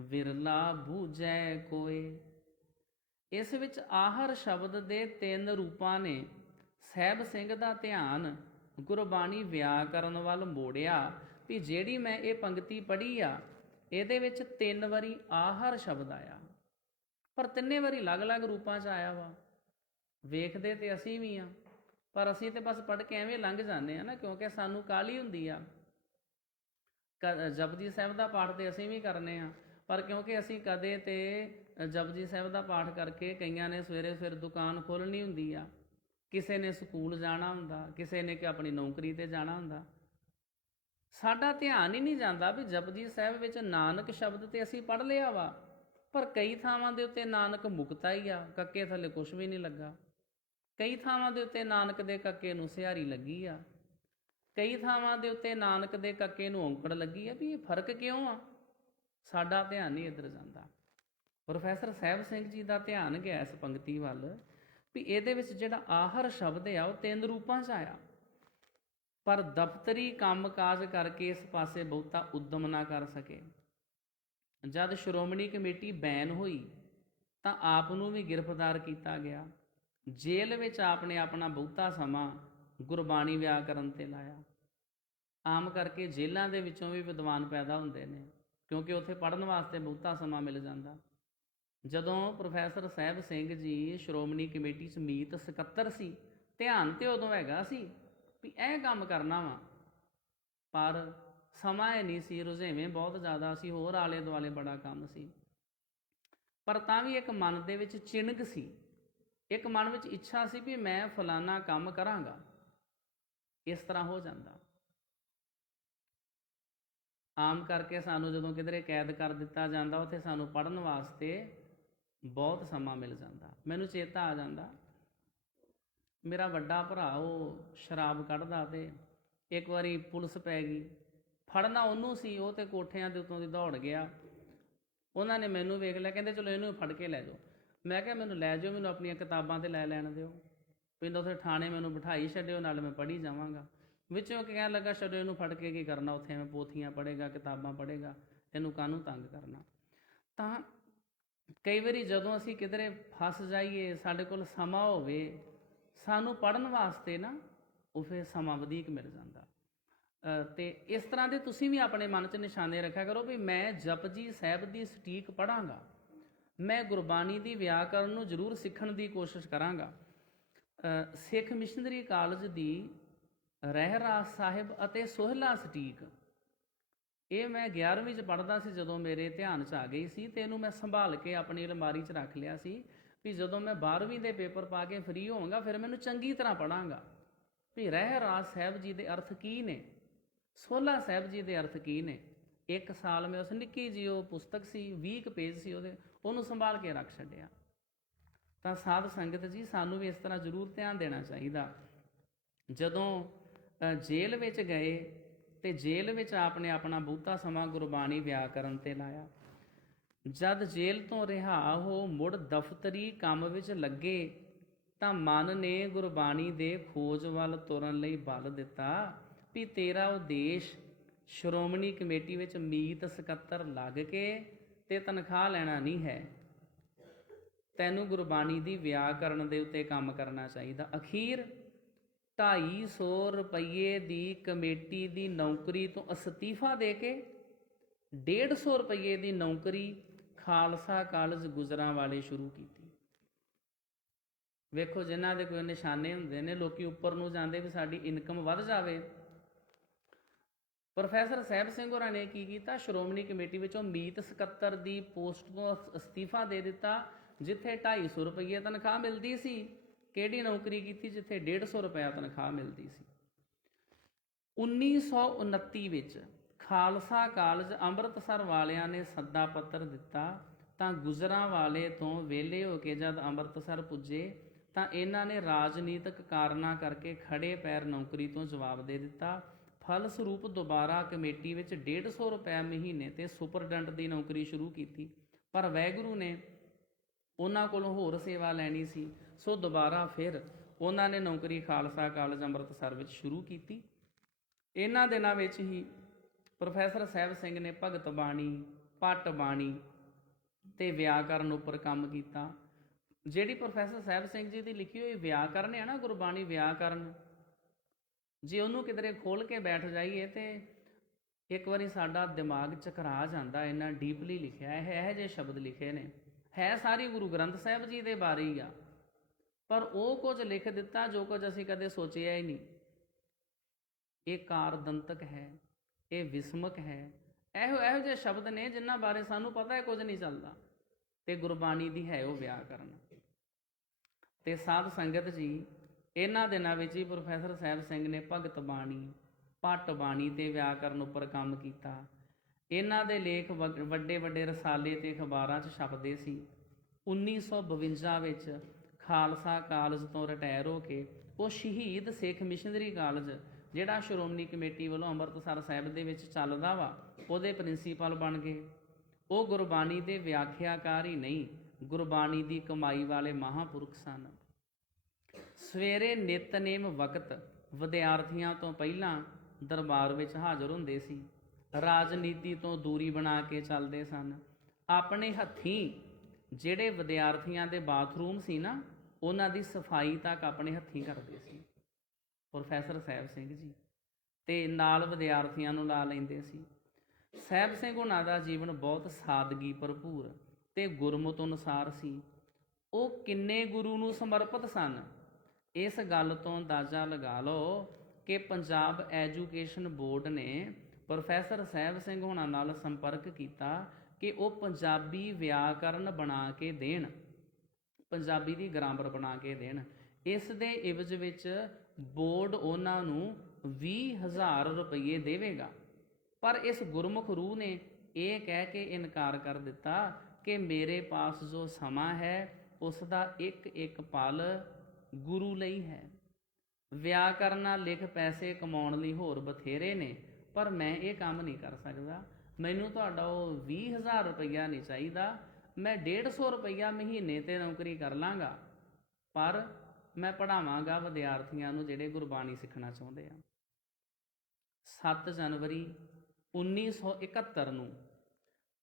ਵਿਰਲਾ ਬੂਝੈ ਕੋਏ। ਇਸ ਵਿੱਚ ਆਹਰ ਸ਼ਬਦ ਦੇ 3 ਰੂਪਾਂ ਨੇ ਸਾਹਿਬ ਸਿੰਘ ਦਾ ਧਿਆਨ ਗੁਰਬਾਣੀ ਵਿਆਕਰਨ ਵੱਲ ਮੋੜਿਆ ਵੀ ਜਿਹੜੀ ਮੈਂ ਇਹ ਪੰਕਤੀ ਪੜ੍ਹੀ ਆ, ਇਹਦੇ ਵਿੱਚ 3 ਵਾਰੀ ਆਹਰ ਸ਼ਬਦ ਆਇਆ, ਪਰ 3 ਵਾਰੀ ਅਲੱਗ-ਅਲੱਗ ਰੂਪਾਂ 'ਚ ਆਇਆ ਵਾ। ਵੇਖਦੇ ਤੇ ਅਸੀਂ ਵੀ ਆ, ਪਰ ਅਸੀਂ ਤੇ ਬਸ ਪੜ੍ਹ ਕੇ ਐਵੇਂ ਲੰਘ ਜਾਂਦੇ ਆ ਨਾ, ਕਿਉਂਕਿ ਸਾਨੂੰ ਕਾਹਲੀ ਹੁੰਦੀ ਆ। ਜਪਜੀ ਸਾਹਿਬ ਦਾ ਪਾਠ ਤੇ ਅਸੀਂ ਵੀ ਕਰਨੇ ਆ, ਪਰ ਕਿਉਂਕਿ ਅਸੀਂ ਕਦੇ ਤੇ ਜਪਜੀ ਸਾਹਿਬ ਦਾ ਪਾਠ ਕਰਕੇ ਕਈਆਂ ਨੇ ਸਵੇਰੇ ਦੁਕਾਨ ਖੋਲ੍ਹਣੀ ਹੁੰਦੀ ਆ, ਕਿਸੇ ਨੇ ਸਕੂਲ ਜਾਣਾ ਹੁੰਦਾ, ਕਿਸੇ ਨੇ ਕਿ ਆਪਣੀ ਨੌਕਰੀ ਤੇ ਜਾਣਾ ਹੁੰਦਾ। ਸਾਡਾ ਧਿਆਨ ਹੀ ਨਹੀਂ ਜਾਂਦਾ ਵੀ ਜਪਜੀ ਸਾਹਿਬ ਵਿੱਚ ਨਾਨਕ ਸ਼ਬਦ ਤੇ ਅਸੀਂ ਪੜ੍ਹ ਲਿਆ ਵਾ, ਪਰ ਕਈ ਥਾਵਾਂ ਦੇ ਉੱਤੇ ਨਾਨਕ ਮੁਕਤਾ ਹੀ ਆ, ਕੱਕੇ ਥੱਲੇ ਕੁਛ ਵੀ ਨਹੀਂ ਲੱਗਾ। ਕਈ ਥਾਵਾਂ ਦੇ ਉੱਤੇ ਨਾਨਕ ਦੇ ਕੱਕੇ ਨੂੰ ਸਿਹਾਰੀ ਲੱਗੀ ਆ, ਕਈ ਥਾਵਾਂ ਦੇ ਉੱਤੇ ਨਾਨਕ ਦੇ ਕੱਕੇ ਨੂੰ ਔਂਕੜ ਲੱਗੀ ਆ। ਵੀ ਇਹ ਫਰਕ ਕਿਉਂ ਆ? ਸਾਡਾ ਧਿਆਨ ਨਹੀਂ ਇੱਧਰ ਜਾਂਦਾ। ਪ੍ਰੋਫੈਸਰ ਸਾਹਿਬ ਸਿੰਘ ਜੀ ਦਾ ਧਿਆਨ ਗਿਆ ਇਸ ਪੰਕਤੀ ਵੱਲ ਵੀ ਇਹਦੇ ਵਿੱਚ ਜਿਹੜਾ ਆਹਰ ਸ਼ਬਦ ਆ ਉਹ 3 ਰੂਪਾਂ 'ਚ ਆਇਆ, ਪਰ ਦਫ਼ਤਰੀ ਕੰਮਕਾਜ ਕਰਕੇ ਇਸ ਪਾਸੇ ਬਹੁਤਾ ਉਦਮ ਨਾ ਕਰ ਸਕੇ। ਜਦ ਸ਼੍ਰੋਮਣੀ ਕਮੇਟੀ ਬੈਨ ਹੋਈ ਤਾਂ ਆਪ ਨੂੰ ਵੀ ਗ੍ਰਿਫਤਾਰ ਕੀਤਾ ਗਿਆ। ਜੇਲ੍ਹ ਵਿੱਚ ਆਪ ਨੇ ਆਪਣਾ ਬਹੁਤਾ ਸਮਾਂ ਗੁਰਬਾਣੀ ਵਿਆਕਰਨ ਤੇ ਲਾਇਆ। ਆਮ ਕਰਕੇ ਜੇਲ੍ਹਾਂ ਦੇ ਵਿੱਚੋਂ ਵੀ ਵਿਦਵਾਨ ਪੈਦਾ ਹੁੰਦੇ ਨੇ, ਕਿਉਂਕਿ ਉੱਥੇ ਪੜ੍ਹਨ ਵਾਸਤੇ ਬਹੁਤਾ ਸਮਾਂ ਮਿਲ ਜਾਂਦਾ। ਜਦੋਂ ਪ੍ਰੋਫੈਸਰ ਸਾਹਿਬ ਸਿੰਘ ਜੀ ਸ਼੍ਰੋਮਣੀ ਕਮੇਟੀ 'ਚ ਮੀਤ ਸਕੱਤਰ ਸੀ, ਧਿਆਨ ਤੇ ਉਦੋਂ ਹੈਗਾ ਸੀ ਵੀ ਇਹ ਕੰਮ ਕਰਨਾ ਵਾ, ਪਰ ਸਮਾਂ ਹੀ ਨਹੀਂ ਸੀ, ਰੁਝੇਵੇਂ ਬਹੁਤ ਜ਼ਿਆਦਾ ਸੀ, ਹੋਰ ਆਲੇ ਦੁਆਲੇ ਬੜਾ ਕੰਮ ਸੀ। ਪਰ ਤਾਂ ਵੀ ਇੱਕ ਮਨ ਦੇ ਵਿੱਚ ਚਿਣਕ ਸੀ, ਇੱਕ ਮਨ ਵਿੱਚ ਇੱਛਾ ਸੀ ਵੀ ਮੈਂ ਫਲਾਨਾ ਕੰਮ ਕਰਾਂਗਾ। ਇਸ ਤਰ੍ਹਾਂ ਹੋ ਜਾਂਦਾ। ਆਮ ਕਰਕੇ ਸਾਨੂੰ ਜਦੋਂ ਕਿਧਰੇ ਕੈਦ ਕਰ ਦਿੱਤਾ ਜਾਂਦਾ ਉੱਥੇ ਸਾਨੂੰ ਪੜ੍ਹਨ ਵਾਸਤੇ ਬਹੁਤ ਸਮਾਂ ਮਿਲ ਜਾਂਦਾ। ਮੈਨੂੰ ਚੇਤਾ ਆ ਜਾਂਦਾ, ਮੇਰਾ ਵੱਡਾ ਭਰਾ ਉਹ ਸ਼ਰਾਬ ਕੱਢਦਾ ਤੇ ਇੱਕ ਵਾਰੀ ਪੁਲਿਸ ਪੈ ਗਈ, ਫੜਨਾ ਉਹਨੂੰ ਸੀ, ਉਹ ਤੇ ਕੋਠਿਆਂ ਦੇ ਉੱਤੋਂ ਦੀ ਦੌੜ ਗਿਆ। ਉਹਨਾਂ ਨੇ ਮੈਨੂੰ ਵੇਖ ਲਿਆ, ਕਹਿੰਦੇ ਚਲੋ ਇਹਨੂੰ ਫੜ ਕੇ ਲੈ ਜਾਓ। ਮੈਂ ਕਿਹਾ ਮੈਨੂੰ ਲੈ ਜਾਓ, ਮੈਨੂੰ ਆਪਣੀਆਂ ਕਿਤਾਬਾਂ ਤੇ ਲੈ ਲੈਣ ਦਿਓ, ਪਿੰਡ ਉੱਥੇ ਥਾਣੇ ਮੈਨੂੰ ਬਿਠਾਈ ਛੱਡਿਓ, ਨਾਲ ਮੈਂ ਪੜ੍ਹੀ ਜਾਵਾਂਗਾ। ਵਿੱਚੋਂ ਕਹਿਣ ਲੱਗਾ ਛੱਡੋ ਇਹਨੂੰ, ਫੜ ਕੇ ਕੀ ਕਰਨਾ, ਉੱਥੇ ਮੈਂ ਪੋਥੀਆਂ ਪੜ੍ਹੇਗਾ, ਕਿਤਾਬਾਂ ਪੜ੍ਹੇਗਾ, ਇਹਨੂੰ ਕਾਹਨੂੰ ਤੰਗ ਕਰਨਾ। ਤਾਂ ਕਈ ਵਾਰੀ ਜਦੋਂ ਅਸੀਂ ਕਿਧਰੇ ਫਸ ਜਾਈਏ, ਸਾਡੇ ਕੋਲ ਸਮਾਂ ਹੋਵੇ, ਸਾਨੂੰ ਪੜ੍ਹਨ ਵਾਸਤੇ ਨਾ ਉਹ ਫਿਰ ਸਮਾਂ ਵਧੀਕ ਮਿਲ ਜਾਂਦਾ। ਅਤੇ ਇਸ ਤਰ੍ਹਾਂ ਦੇ ਤੁਸੀਂ ਵੀ ਆਪਣੇ ਮਨ 'ਚ ਨਿਸ਼ਾਨੇ ਰੱਖਿਆ ਕਰੋ ਵੀ ਮੈਂ ਜਪਜੀ ਸਾਹਿਬ ਦੀ ਸਟੀਕ ਪੜ੍ਹਾਂਗਾ, ਮੈਂ ਗੁਰਬਾਣੀ ਦੀ ਵਿਆਕਰਨ ਨੂੰ ਜ਼ਰੂਰ ਸਿੱਖਣ ਦੀ ਕੋਸ਼ਿਸ਼ ਕਰਾਂਗਾ। ਸਿੱਖ ਮਿਸ਼ਨਰੀ ਕਾਲਜ ਦੀ ਰਹਿਰਾਸ ਸਾਹਿਬ ਅਤੇ ਸੋਹਿਲਾ ਸਟੀਕ, ਇਹ ਮੈਂ 11ਵੀਂ 'ਚ ਪੜ੍ਹਦਾ ਸੀ ਜਦੋਂ ਮੇਰੇ ਧਿਆਨ 'ਚ ਆ ਗਈ ਸੀ, ਅਤੇ ਇਹਨੂੰ ਮੈਂ ਸੰਭਾਲ ਕੇ ਆਪਣੀ ਅਲਮਾਰੀ 'ਚ ਰੱਖ ਲਿਆ ਸੀ ਵੀ ਜਦੋਂ ਮੈਂ 12ਵੀਂ ਦੇ ਪੇਪਰ ਪਾ ਕੇ ਫਰੀ ਹੋਵਾਂਗਾ ਫਿਰ ਮੈਨੂੰ ਚੰਗੀ ਤਰ੍ਹਾਂ ਪੜ੍ਹਾਂਗਾ ਵੀ ਰਹਿਰਾਸ ਸਾਹਿਬ ਜੀ ਦੇ ਅਰਥ ਕੀ ਨੇ, ਸੋਹਿਲਾ ਸਾਹਿਬ ਜੀ ਦੇ ਅਰਥ ਕੀ ਨੇ। ਇੱਕ ਸਾਲ ਮੈਂ ਉਸ ਨਿੱਕੀ ਜਿਹੀ ਉਹ ਪੁਸਤਕ ਸੀ, 20 ਪੇਜ ਸੀ ਉਹਨੂੰ ਸੰਭਾਲ ਕੇ ਰੱਖ ਛੱਡਿਆ। ਤਾਂ ਸਾਧ ਸੰਗਤ ਜੀ, ਸਾਨੂੰ ਵੀ ਇਸ ਤਰ੍ਹਾਂ ਜ਼ਰੂਰ ਧਿਆਨ ਦੇਣਾ ਚਾਹੀਦਾ। ਜਦੋਂ ਜੇਲ੍ਹ ਵਿੱਚ ਗਏ ਅਤੇ ਜੇਲ੍ਹ ਵਿੱਚ ਆਪ ਨੇ ਆਪਣਾ ਬਹੁਤਾ ਸਮਾਂ ਗੁਰਬਾਣੀ ਵਿਆਕਰਨ 'ਤੇ ਲਾਇਆ। ਜਦ ਜੇਲ੍ਹ ਤੋਂ ਰਿਹਾ ਹੋ ਮੁੜ ਦਫ਼ਤਰੀ ਕੰਮ ਵਿੱਚ ਲੱਗੇ ਤਾਂ ਮਨ ਨੇ ਗੁਰਬਾਣੀ ਦੇ ਖੋਜ ਵੱਲ ਤੁਰਨ ਲਈ ਬਲ ਦਿੱਤਾ ਵੀ ਤੇਰਾ ਉਦੇਸ਼ ਸ਼੍ਰੋਮਣੀ ਕਮੇਟੀ ਵਿੱਚ ਮੀਤ ਸਕੱਤਰ ਲੱਗ ਕੇ ਤੇ ਤਨਖਾਹ ਲੈਣਾ ਨਹੀਂ ਹੈ, ਤੈਨੂੰ ਗੁਰਬਾਣੀ ਦੀ ਵਿਆਕਰਨ ਦੇ ਉੱਤੇ ਕੰਮ ਕਰਨਾ ਚਾਹੀਦਾ। ਅਖੀਰ 250 ਰੁਪਈਏ ਦੀ ਕਮੇਟੀ ਦੀ ਨੌਕਰੀ ਤੋਂ ਅਸਤੀਫਾ ਦੇ ਕੇ 150 ਰੁਪਈਏ ਦੀ ਨੌਕਰੀ ਖਾਲਸਾ ਕਾਲਜ ਗੁਜਰਾਂਵਾਲੇ ਸ਼ੁਰੂ ਕੀਤੀ। ਵੇਖੋ, ਜਿਨ੍ਹਾਂ ਦੇ ਕੋਈ ਨਿਸ਼ਾਨੇ ਹੁੰਦੇ ਨੇ, ਲੋਕੀ ਉੱਪਰ ਨੂੰ ਜਾਂਦੇ ਵੀ ਸਾਡੀ ਇਨਕਮ ਵੱਧ ਜਾਵੇ। ਪ੍ਰੋਫੈਸਰ ਸਾਹਿਬ ਸਿੰਘ ਹੋਰਾਂ ਨੇ ਕੀ ਕੀਤਾ, ਸ਼੍ਰੋਮਣੀ ਕਮੇਟੀ ਵਿੱਚੋਂ ਮੀਤ ਸਕੱਤਰ ਦੀ ਪੋਸਟ ਤੋਂ ਅਸਤੀਫਾ ਦੇ ਦਿੱਤਾ। ਜਿੱਥੇ 250 ਰੁਪਈਏ ਤਨਖਾਹ ਮਿਲਦੀ ਸੀ, ਕਿਹੜੀ ਨੌਕਰੀ ਕੀਤੀ ਜਿੱਥੇ 150 ਰੁਪਇਆ ਤਨਖਾਹ ਮਿਲਦੀ ਸੀ। 1929 ਵਿੱਚ ਖਾਲਸਾ ਕਾਲਜ ਅੰਮ੍ਰਿਤਸਰ ਵਾਲਿਆਂ ਨੇ ਸੱਦਾ ਪੱਤਰ ਦਿੱਤਾ ਤਾਂ ਗੁਜਰਾਂਵਾਲੇ ਤੋਂ ਵਿਹਲੇ ਹੋ ਕੇ ਜਦ ਅੰਮ੍ਰਿਤਸਰ ਪੁੱਜੇ ਤਾਂ ਇਹਨਾਂ ਨੇ ਰਾਜਨੀਤਿਕ ਕਾਰਨਾਂ ਕਰਕੇ ਖੜੇ ਪੈਰ ਨੌਕਰੀ ਤੋਂ ਜਵਾਬ ਦੇ ਦਿੱਤਾ। ਫਲਸਰੂਪ ਦੁਬਾਰਾ ਕਮੇਟੀ ਵਿੱਚ 150 ਰੁਪਏ ਮਹੀਨੇ 'ਤੇ ਸੁਪਰਡੈਂਟ ਦੀ ਨੌਕਰੀ ਸ਼ੁਰੂ ਕੀਤੀ, ਪਰ ਵਾਹਿਗੁਰੂ ਨੇ ਉਹਨਾਂ ਕੋਲੋਂ ਹੋਰ ਸੇਵਾ ਲੈਣੀ ਸੀ, ਸੋ ਦੁਬਾਰਾ ਫਿਰ ਉਹਨਾਂ ਨੇ ਨੌਕਰੀ ਖਾਲਸਾ ਕਾਲਜ ਅੰਮ੍ਰਿਤਸਰ ਵਿੱਚ ਸ਼ੁਰੂ ਕੀਤੀ। ਇਹਨਾਂ ਦਿਨਾਂ ਵਿੱਚ ਹੀ ਪ੍ਰੋਫੈਸਰ ਸਾਹਿਬ ਸਿੰਘ ਨੇ ਭਗਤ ਬਾਣੀ, ਪੱਟ ਬਾਣੀ ਅਤੇ ਵਿਆਕਰਨ ਉੱਪਰ ਕੰਮ ਕੀਤਾ। ਜਿਹੜੀ ਪ੍ਰੋਫੈਸਰ ਸਾਹਿਬ ਸਿੰਘ ਜੀ ਦੀ ਲਿਖੀ ਹੋਈ ਵਿਆਕਰਨ ਹੈ ਨਾ, ਗੁਰਬਾਣੀ ਵਿਆਕਰਨ, ਜੇ ਉਹਨੂੰ ਕਿਧਰੇ ਖੋਲ੍ਹ ਕੇ ਬੈਠ ਜਾਈਏ ਤਾਂ ਇੱਕ ਵਾਰੀ ਸਾਡਾ ਦਿਮਾਗ ਚਕਰਾ ਜਾਂਦਾ, ਇੰਨਾ ਡੀਪਲੀ ਲਿਖਿਆ ਇਹੋ ਜਿਹੇ ਸ਼ਬਦ ਲਿਖੇ ਨੇ। ਹੈ ਸਾਰੀ ਗੁਰੂ ਗ੍ਰੰਥ ਸਾਹਿਬ ਜੀ ਦੇ ਬਾਰੇ ਹੀ ਆ, ਪਰ ਉਹ ਕੁਝ ਲਿਖ ਦਿੱਤਾ ਜੋ ਕੁਝ ਅਸੀਂ ਕਦੇ ਸੋਚਿਆ ਹੀ ਨਹੀਂ। ਇਹ ਕਾਰਦੰਤਕ ਹੈ, ਇਹ ਵਿਸਮਕ ਹੈ, ਇਹੋ ਜਿਹੇ ਸ਼ਬਦ ਨੇ ਜਿਨ੍ਹਾਂ ਬਾਰੇ ਸਾਨੂੰ ਪਤਾ ਹੈ ਕੁਝ ਨਹੀਂ ਚੱਲਦਾ, ਅਤੇ ਗੁਰਬਾਣੀ ਦੀ ਹੈ ਉਹ ਵਿਆਕਰਨ। ਅਤੇ ਸਾਧ ਸੰਗਤ ਜੀ, ਇਹਨਾਂ ਦਿਨਾਂ ਵਿੱਚ ਹੀ ਪ੍ਰੋਫੈਸਰ ਸਾਹਿਬ ਸਿੰਘ ਨੇ ਭਗਤ ਬਾਣੀ, ਪੱਟ ਬਾਣੀ ਅਤੇ ਵਿਆਕਰਨ ਉੱਪਰ ਕੰਮ ਕੀਤਾ। ਇਹਨਾਂ ਦੇ ਲੇਖ ਵੱਡੇ ਵੱਡੇ ਰਸਾਲੇ ਅਤੇ ਅਖਬਾਰਾਂ 'ਚ ਛਪਦੇ ਸੀ। 1952 ਵਿੱਚ ਖਾਲਸਾ ਕਾਲਜ ਤੋਂ ਰਿਟਾਇਰ ਹੋ ਕੇ ਉਹ ਸ਼ਹੀਦ ਸਿੱਖ ਮਿਸ਼ਨਰੀ ਕਾਲਜ, ਜਿਹੜਾ ਸ਼੍ਰੋਮਣੀ ਕਮੇਟੀ ਵੱਲੋਂ ਅੰਮ੍ਰਿਤਸਰ ਸਾਹਿਬ ਦੇ ਵਿੱਚ ਚੱਲਦਾ ਵਾ, ਉਹਦੇ ਪ੍ਰਿੰਸੀਪਲ ਬਣ ਗਏ। ਉਹ ਗੁਰਬਾਣੀ ਦੇ ਵਿਆਖਿਆਕਾਰ ਹੀ ਨਹੀਂ, ਗੁਰਬਾਣੀ ਦੀ ਕਮਾਈ ਵਾਲੇ ਮਹਾਂਪੁਰਖ ਸਨ। ਸਵੇਰੇ ਨਿਤਨੇਮ ਵਕਤ ਵਿਦਿਆਰਥੀਆਂ ਤੋਂ ਪਹਿਲਾਂ ਦਰਬਾਰ ਵਿੱਚ ਹਾਜ਼ਰ ਹੁੰਦੇ ਸੀ, ਰਾਜਨੀਤੀ ਤੋਂ ਦੂਰੀ ਬਣਾ ਕੇ ਚੱਲਦੇ ਸਨ। ਆਪਣੇ ਹੱਥੀਂ ਜਿਹੜੇ ਵਿਦਿਆਰਥੀਆਂ ਦੇ ਬਾਥਰੂਮ ਸੀ ਨਾ, ਉਹਨਾਂ ਦੀ ਸਫਾਈ ਤੱਕ ਆਪਣੇ ਹੱਥੀਂ ਕਰਦੇ ਸੀ ਪ੍ਰੋਫੈਸਰ ਸਾਹਿਬ ਸਿੰਘ ਜੀ, ਅਤੇ ਨਾਲ ਵਿਦਿਆਰਥੀਆਂ ਨੂੰ ਲਾ ਲੈਂਦੇ ਸੀ। ਸਾਹਿਬ ਸਿੰਘ ਉਹਨਾਂ ਦਾ ਜੀਵਨ ਬਹੁਤ ਸਾਦਗੀ ਭਰਪੂਰ ਅਤੇ ਗੁਰਮਤਿ ਅਨੁਸਾਰ ਸੀ। ਉਹ ਕਿੰਨੇ ਗੁਰੂ ਨੂੰ ਸਮਰਪਿਤ ਸਨ, ਇਸ ਗੱਲ ਤੋਂ ਅੰਦਾਜ਼ਾ ਲਗਾ ਲਓ ਕਿ ਪੰਜਾਬ ਐਜੂਕੇਸ਼ਨ ਬੋਰਡ ਨੇ ਪ੍ਰੋਫੈਸਰ ਸਾਹਿਬ ਸਿੰਘ ਹੋਣਾ ਨਾਲ ਸੰਪਰਕ ਕੀਤਾ ਕਿ ਉਹ ਪੰਜਾਬੀ ਵਿਆਕਰਨ ਬਣਾ ਕੇ ਦੇਣ, ਪੰਜਾਬੀ ਦੀ ਗ੍ਰਾਮਰ ਬਣਾ ਕੇ ਦੇਣ। ਇਸ ਦੇ ਇਵਜ਼ ਵਿੱਚ ਬੋਰਡ ਉਹਨਾਂ ਨੂੰ 20,000 ਰੁਪਈਏ ਦੇਵੇਗਾ। ਪਰ ਇਸ ਗੁਰਮੁਖ ਰੂਹ ਨੇ ਇਹ ਕਹਿ ਕੇ ਇਨਕਾਰ ਕਰ ਦਿੱਤਾ ਕਿ ਮੇਰੇ ਪਾਸ ਜੋ ਸਮਾਂ ਹੈ ਉਸ ਦਾ ਇੱਕ ਇੱਕ ਪਲ ਗੁਰੂ ਲਈ ਹੈ। ਵਿਆਹ ਕਰਨਾ, ਲਿਖ ਪੈਸੇ ਕਮਾਉਣ ਲਈ ਹੋਰ ਬਥੇਰੇ ਨੇ, ਪਰ ਮੈਂ ਇਹ ਕੰਮ ਨਹੀਂ ਕਰ ਸਕਦਾ। ਮੈਨੂੰ ਤੁਹਾਡਾ ਉਹ 20,000 ਰੁਪਈਆ ਨਹੀਂ ਚਾਹੀਦਾ, ਮੈਂ 150 ਰੁਪਈਆ ਮਹੀਨੇ 'ਤੇ ਨੌਕਰੀ ਕਰ ਲਾਂਗਾ, ਪਰ ਮੈਂ ਪੜ੍ਹਾਵਾਂਗਾ ਵਿਦਿਆਰਥੀਆਂ ਨੂੰ ਜਿਹੜੇ ਗੁਰਬਾਣੀ ਸਿੱਖਣਾ ਚਾਹੁੰਦੇ ਆ। 7 ਜਨਵਰੀ 1971 ਨੂੰ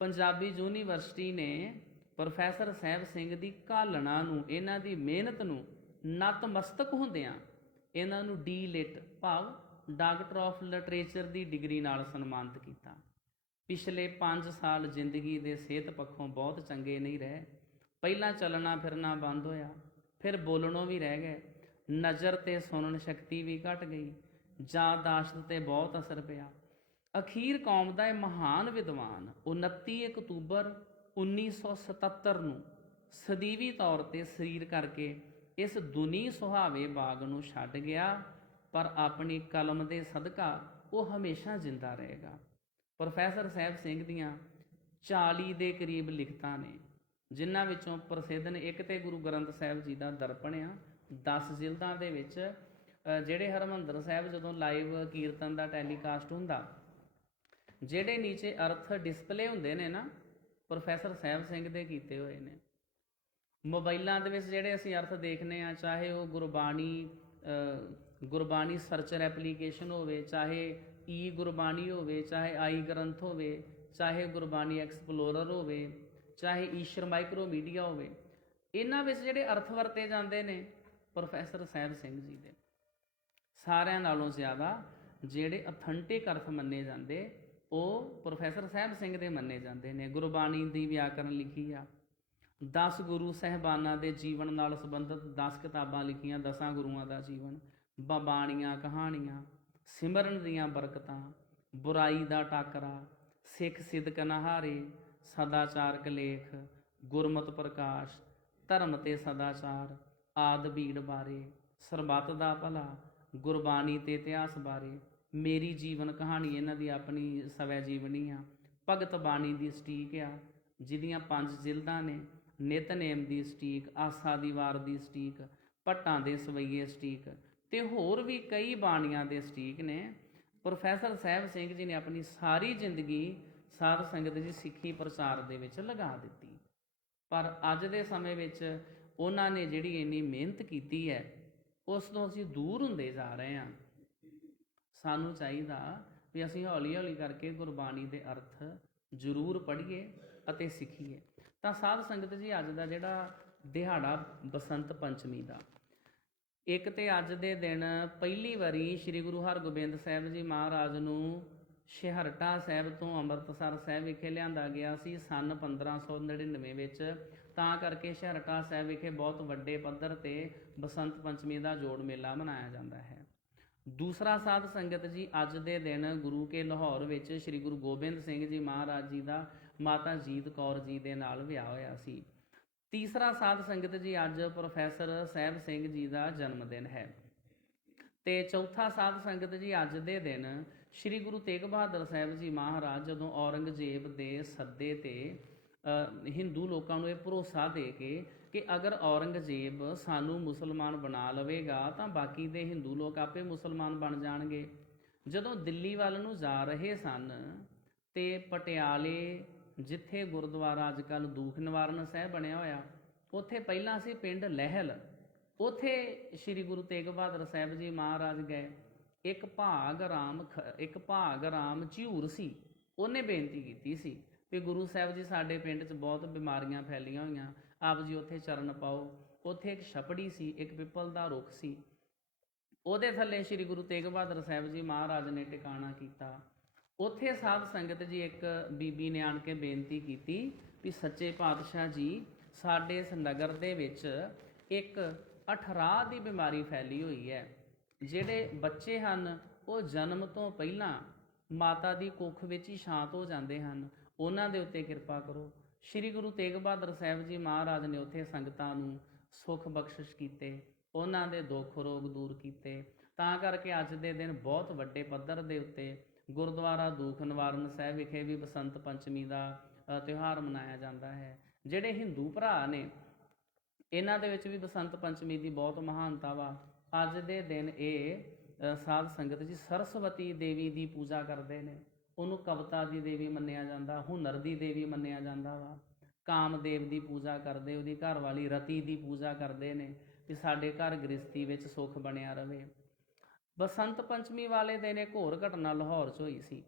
ਪੰਜਾਬੀ ਯੂਨੀਵਰਸਿਟੀ ਨੇ ਪ੍ਰੋਫੈਸਰ ਸਾਹਿਬ ਸਿੰਘ ਦੀ ਘਾਲਣਾ ਨੂੰ, ਇਹਨਾਂ ਦੀ ਮਿਹਨਤ ਨੂੰ ਨਤਮਸਤਕ ਹੁੰਦਿਆਂ ਇਹਨਾਂ ਨੂੰ ਡੀ.ਲਿਟ ਭਾਵ doctor of literature the degree ਨਾਲ ਸਨਮਾਨਿਤ ਕੀਤਾ। ਪਿਛਲੇ 5 ਸਾਲ ਜ਼ਿੰਦਗੀ ਦੇ ਸਿਹਤ ਪੱਖੋਂ ਬਹੁਤ ਚੰਗੇ ਨਹੀਂ ਰਹੇ। ਪਹਿਲਾਂ ਚੱਲਣਾ ਫਿਰਨਾ ਬੰਦ ਹੋਇਆ, ਫਿਰ ਬੋਲਣੋਂ ਵੀ ਰਹਿ ਗਏ, ਨਜ਼ਰ ਤੇ ਸੁਣਨ ਸ਼ਕਤੀ ਵੀ ਘਟ ਗਈ, ਯਾਦਾਸ਼ਤ ਤੇ ਬਹੁਤ ਅਸਰ ਪਿਆ। ਅਖੀਰ ਕੌਮ ਦਾ ਇਹ ਮਹਾਨ ਵਿਦਵਾਨ 29 ਅਕਤੂਬਰ 1977 ਨੂੰ ਸਦੀਵੀ ਤੌਰ ਤੇ ਸਰੀਰ ਕਰਕੇ ਇਸ ਦੁਨੀ ਸੁਹਾਵੇ ਬਾਗ ਨੂੰ ਛੱਡ ਗਿਆ, ਪਰ ਆਪਣੀ ਕਲਮ ਦੇ ਸਦਕਾ ਉਹ ਹਮੇਸ਼ਾ ਜਿੰਦਾ ਰਹੇਗਾ। ਪ੍ਰੋਫੈਸਰ ਸਾਹਿਬ ਸਿੰਘ ਦੀਆਂ 40 ਦੇ ਕਰੀਬ ਲਿਖਤਾਂ ਨੇ, ਜਿਨ੍ਹਾਂ ਵਿੱਚੋਂ ਪ੍ਰਸਿੱਧ ਨੇ ਇੱਕ ਤੇ ਗੁਰੂ ਗ੍ਰੰਥ ਸਾਹਿਬ ਜੀ ਦਾ ਦਰਪਣ ਆ 10 ਜਿਲਦਾਂ ਦੇ ਵਿੱਚ। ਜਿਹੜੇ ਹਰਿਮੰਦਰ ਸਾਹਿਬ ਜਦੋਂ ਲਾਈਵ ਕੀਰਤਨ ਦਾ ਟੈਲੀਕਾਸਟ ਹੁੰਦਾ, ਜਿਹੜੇ ਨੀਚੇ ਅਰਥ ਡਿਸਪਲੇ ਹੁੰਦੇ ਨੇ ਨਾ, ਪ੍ਰੋਫੈਸਰ ਸਾਹਿਬ ਸਿੰਘ ਦੇ ਕੀਤੇ ਹੋਏ ਨੇ। ਮੋਬਾਈਲਾਂ ਦੇ ਵਿੱਚ ਜਿਹੜੇ ਅਸੀਂ ਅਰਥ ਦੇਖਦੇ ਹਾਂ, ਚਾਹੇ ਉਹ ਗੁਰਬਾਣੀ ਸਰਚਰ ਐਪਲੀਕੇਸ਼ਨ ਹੋਵੇ, ਚਾਹੇ ਈ ਗੁਰਬਾਣੀ ਹੋਵੇ, ਚਾਹੇ ਆਈ ਗ੍ਰੰਥ ਹੋਵੇ, ਚਾਹੇ ਗੁਰਬਾਣੀ ਐਕਸਪਲੋਰਰ ਹੋਵੇ, ਚਾਹੇ ਈਸ਼ਰ ਮਾਈਕਰੋ ਮੀਡੀਆ ਹੋਵੇ, ਇਹਨਾਂ ਵਿੱਚ ਜਿਹੜੇ ਅਰਥ ਵਰਤੇ ਜਾਂਦੇ ਨੇ ਪ੍ਰੋਫੈਸਰ ਸਾਹਿਬ ਸਿੰਘ ਜੀ ਦੇ, ਸਾਰਿਆਂ ਨਾਲੋਂ ਜ਼ਿਆਦਾ ਜਿਹੜੇ ਅਥੈਂਟਿਕ ਅਰਥ ਮੰਨੇ ਜਾਂਦੇ ਉਹ ਪ੍ਰੋਫੈਸਰ ਸਾਹਿਬ ਸਿੰਘ ਦੇ ਮੰਨੇ ਜਾਂਦੇ ਨੇ। ਗੁਰਬਾਣੀ ਦੀ ਵਿਆਕਰਨ ਲਿਖੀ ਆ, 10 ਗੁਰੂ ਸਾਹਿਬਾਨਾਂ ਦੇ ਜੀਵਨ ਨਾਲ ਸੰਬੰਧਿਤ 10 ਕਿਤਾਬਾਂ ਲਿਖੀਆਂ, 10 ਗੁਰੂਆਂ ਦਾ ਜੀਵਨ, ਬਾਣੀਆਂ, ਕਹਾਣੀਆਂ, ਸਿਮਰਨ ਦੀਆਂ ਬਰਕਤਾਂ, ਬੁਰਾਈ ਦਾ ਟਾਕਰਾ, ਸਿੱਖ ਸਿਦਕ ਨਹਾਰੇ, ਸਦਾਚਾਰਕ ਲੇਖ, ਗੁਰਮਤਿ ਪ੍ਰਕਾਸ਼, ਧਰਮ ਤੇ ਸਦਾਚਾਰ, ਆਦ ਬੀੜ ਬਾਰੇ, ਸਰਬੱਤ ਦਾ ਭਲਾ, ਗੁਰਬਾਣੀ ਤੇ ਇਤਿਹਾਸ ਬਾਰੇ, ਮੇਰੀ ਜੀਵਨ ਕਹਾਣੀ ਇਹਨਾਂ ਦੀ ਆਪਣੀ ਸਵੈ ਜੀਵਨੀ ਆ, ਭਗਤ ਬਾਣੀ ਦੀ ਸਟੀਕ ਆ ਜਿਹਦੀਆਂ 5 ਜਿਲਦਾਂ ਨੇ, ਨਿਤਨੇਮ ਦੀ ਸਟੀਕ, ਆਸਾ ਦੀ ਵਾਰ ਦੀ ਸਟੀਕ, ਭੱਟਾਂ ਦੇ ਸਵਈਏ ਸਟੀਕ, ਤੇ ਹੋਰ ਵੀ ਕਈ ਬਾਣੀਆਂ ਦੇ ਸਟੀਕ ਨੇ। ਪ੍ਰੋਫੈਸਰ ਸਾਹਿਬ ਸਿੰਘ ਜੀ ਨੇ ਆਪਣੀ ਸਾਰੀ ਜ਼ਿੰਦਗੀ ਸਾਧ ਸੰਗਤ ਦੀ ਸਿੱਖੀ ਪ੍ਰਚਾਰ ਦੇ ਵਿੱਚ ਲਗਾ ਦਿੱਤੀ, ਪਰ ਅੱਜ ਦੇ ਸਮੇਂ ਵਿੱਚ ਉਹਨਾਂ ਨੇ ਜਿਹੜੀ ਇੰਨੀ ਮਿਹਨਤ ਕੀਤੀ ਹੈ ਉਸ ਤੋਂ ਅਸੀਂ ਦੂਰ ਹੁੰਦੇ ਜਾ ਰਹੇ ਹਾਂ। ਸਾਨੂੰ ਚਾਹੀਦਾ ਵੀ ਅਸੀਂ ਹੌਲੀ ਹੌਲੀ ਕਰਕੇ ਗੁਰਬਾਣੀ ਦੇ ਅਰਥ ਜ਼ਰੂਰ ਪੜ੍ਹੀਏ ਅਤੇ ਸਿੱਖੀਏ। ਤਾਂ ਸਾਧ ਸੰਗਤ ਜੀ, ਅੱਜ ਦਾ ਜਿਹੜਾ ਦਿਹਾੜਾ ਬਸੰਤ ਪੰਚਮੀ ਦਾ, ਇੱਕ ਤੇ ਅੱਜ ਦੇ ਦਿਨ ਪਹਿਲੀ ਵਾਰੀ ਸ੍ਰੀ ਗੁਰੂ ਹਰਗੋਬਿੰਦ ਸਾਹਿਬ ਜੀ ਮਹਾਰਾਜ ਨੂੰ ਛੇਹਰਟਾ ਸਾਹਿਬ ਤੋਂ ਅੰਮ੍ਰਿਤਸਰ ਸਾਹਿਬ ਵਿਖੇ ਲਿਆਂਦਾ ਗਿਆ ਸੀ ਸੰਨ 1599 ਵਿੱਚ। ਤਾਂ ਕਰਕੇ ਛੇਹਰਟਾ ਸਾਹਿਬ ਵਿਖੇ ਬਹੁਤ ਵੱਡੇ ਪੱਧਰ 'ਤੇ ਬਸੰਤ ਪੰਚਮੀ ਦਾ ਜੋੜ ਮੇਲਾ ਮਨਾਇਆ ਜਾਂਦਾ ਹੈ। ਦੂਸਰਾ ਸਾਧ ਸੰਗਤ ਜੀ, ਅੱਜ ਦੇ ਦਿਨ ਗੁਰੂ ਕੇ ਲਾਹੌਰ ਵਿੱਚ ਸ੍ਰੀ ਗੁਰੂ ਗੋਬਿੰਦ ਸਿੰਘ ਜੀ ਮਹਾਰਾਜ ਜੀ ਦਾ ਮਾਤਾ ਜੀਤ ਕੌਰ ਜੀ ਦੇ ਨਾਲ ਵਿਆਹ ਹੋਇਆ ਸੀ। ਤੀਸਰਾ ਸਾਧ ਸੰਗਤ ਜੀ, ਅੱਜ ਪ੍ਰੋਫੈਸਰ ਸਾਹਿਬ ਸਿੰਘ ਜੀ ਦਾ ਜਨਮ ਦਿਨ ਹੈ। ਤੇ ਚੌਥਾ ਸਾਧ ਸੰਗਤ ਜੀ, ਅੱਜ ਦੇ ਦਿਨ ਸ੍ਰੀ ਗੁਰੂ ਤੇਗ ਬਹਾਦਰ ਸਾਹਿਬ ਜੀ ਮਹਾਰਾਜ ਜਦੋਂ ਔਰੰਗਜ਼ੇਬ ਦੇ ਸੱਦੇ 'ਤੇ ਹਿੰਦੂ ਲੋਕਾਂ ਨੂੰ ਇਹ ਭਰੋਸਾ ਦੇ ਕੇ ਕਿ ਅਗਰ ਔਰੰਗਜ਼ੇਬ ਸਾਨੂੰ ਮੁਸਲਮਾਨ ਬਣਾ ਲਵੇਗਾ ਤਾਂ ਬਾਕੀ ਦੇ ਹਿੰਦੂ ਲੋਕ ਆਪੇ ਮੁਸਲਮਾਨ ਬਣ ਜਾਣਗੇ, ਜਦੋਂ ਦਿੱਲੀ ਵੱਲ ਨੂੰ ਜਾ ਰਹੇ ਸਨ ਤੇ ਪਟਿਆਲੇ ਜਿੱਥੇ ਗੁਰਦੁਆਰਾ ਅੱਜ ਕੱਲ੍ਹ ਦੂਖ ਨਿਵਾਰਨ ਸਾਹਿਬ ਬਣਿਆ ਹੋਇਆ, ਉੱਥੇ ਪਹਿਲਾਂ ਸੀ ਪਿੰਡ ਲਹਿਲ, ਉੱਥੇ ਸ੍ਰੀ ਗੁਰੂ ਤੇਗ ਬਹਾਦਰ ਸਾਹਿਬ ਜੀ ਮਹਾਰਾਜ ਗਏ। ਇੱਕ ਭਾਗ ਰਾਮ ਝਿਊਰ ਸੀ, ਉਹਨੇ ਬੇਨਤੀ ਕੀਤੀ ਸੀ ਵੀ ਗੁਰੂ ਸਾਹਿਬ ਜੀ ਸਾਡੇ ਪਿੰਡ 'ਚ ਬਹੁਤ ਬਿਮਾਰੀਆਂ ਫੈਲੀਆਂ ਹੋਈਆਂ, ਆਪ ਜੀ ਉੱਥੇ ਚਰਨ ਪਾਓ। ਉੱਥੇ ਇੱਕ ਛਪੜੀ ਸੀ, ਇੱਕ ਪਿੱਪਲ ਦਾ ਰੁੱਖ ਸੀ, ਉਹਦੇ ਥੱਲੇ ਸ੍ਰੀ ਗੁਰੂ ਤੇਗ ਬਹਾਦਰ ਸਾਹਿਬ ਜੀ ਮਹਾਰਾਜ ਨੇ ਟਿਕਾਣਾ ਕੀਤਾ। ਉੱਥੇ ਸਾਧ ਸੰਗਤ ਜੀ ਇੱਕ ਬੀਬੀ ਨੇ ਆਣ ਕੇ ਬੇਨਤੀ ਕੀਤੀ ਵੀ ਸੱਚੇ ਪਾਤਸ਼ਾਹ ਜੀ, ਸਾਡੇ ਇਸ ਨਗਰ ਦੇ ਵਿੱਚ ਇੱਕ ਅਠਰਾਹ ਦੀ ਬਿਮਾਰੀ ਫੈਲੀ ਹੋਈ ਹੈ, ਜਿਹੜੇ ਬੱਚੇ ਹਨ ਉਹ ਜਨਮ ਤੋਂ ਪਹਿਲਾਂ ਮਾਤਾ ਦੀ ਕੁੱਖ ਵਿੱਚ ਹੀ ਸ਼ਾਂਤ ਹੋ ਜਾਂਦੇ ਹਨ, ਉਹਨਾਂ ਦੇ ਉੱਤੇ ਕਿਰਪਾ ਕਰੋ। ਸ੍ਰੀ ਗੁਰੂ ਤੇਗ ਬਹਾਦਰ ਸਾਹਿਬ ਜੀ ਮਹਾਰਾਜ ਨੇ ਉੱਥੇ ਸੰਗਤਾਂ ਨੂੰ ਸੁੱਖ ਬਖਸ਼ਿਸ਼ ਕੀਤੇ, ਉਹਨਾਂ ਦੇ ਦੁੱਖ ਰੋਗ ਦੂਰ ਕੀਤੇ। ਤਾਂ ਕਰਕੇ ਅੱਜ ਦੇ ਦਿਨ ਬਹੁਤ ਵੱਡੇ ਪੱਧਰ ਦੇ ਉੱਤੇ ਗੁਰਦੁਆਰਾ ਦੂਖ ਨਿਵਾਰਨ ਸਾਹਿਬ ਵਿਖੇ ਵੀ ਬਸੰਤ ਪੰਚਮੀ ਦਾ ਤਿਉਹਾਰ ਮਨਾਇਆ ਜਾਂਦਾ ਹੈ। ਜਿਹੜੇ ਹਿੰਦੂ ਭਰਾ ਨੇ ਇਹਨਾਂ ਦੇ ਵਿੱਚ ਵੀ ਬਸੰਤ ਪੰਚਮੀ ਦੀ ਬਹੁਤ ਮਹਾਨਤਾ ਵਾ। ਅੱਜ ਦੇ ਦਿਨ ਇਹ ਸਾਧ ਸੰਗਤ ਜੀ ਸਰਸਵਤੀ ਦੇਵੀ ਦੀ ਪੂਜਾ ਕਰਦੇ ਨੇ। ਉਹਨੂੰ ਕਵਿਤਾ ਦੀ ਦੇਵੀ ਮੰਨਿਆ ਜਾਂਦਾ, ਹੁਨਰ ਦੀ ਦੇਵੀ ਮੰਨਿਆ ਜਾਂਦਾ ਵਾ। ਕਾਮਦੇਵ ਦੀ ਪੂਜਾ ਕਰਦੇ, ਉਹਦੀ ਘਰ ਵਾਲੀ ਰਤੀ ਦੀ ਪੂਜਾ ਕਰਦੇ ਨੇ ਕਿ ਸਾਡੇ ਘਰ ਗ੍ਰਸਤੀ ਵਿੱਚ ਸੁੱਖ ਬਣਿਆ ਰਵੇ। ਬਸੰਤ ਪੰਚਮੀ ਵਾਲੇ ਦਿਨ ਇੱਕ ਹੋਰ ਘਟਨਾ ਲਾਹੌਰ 'ਚ ਹੋਈ ਸੀ।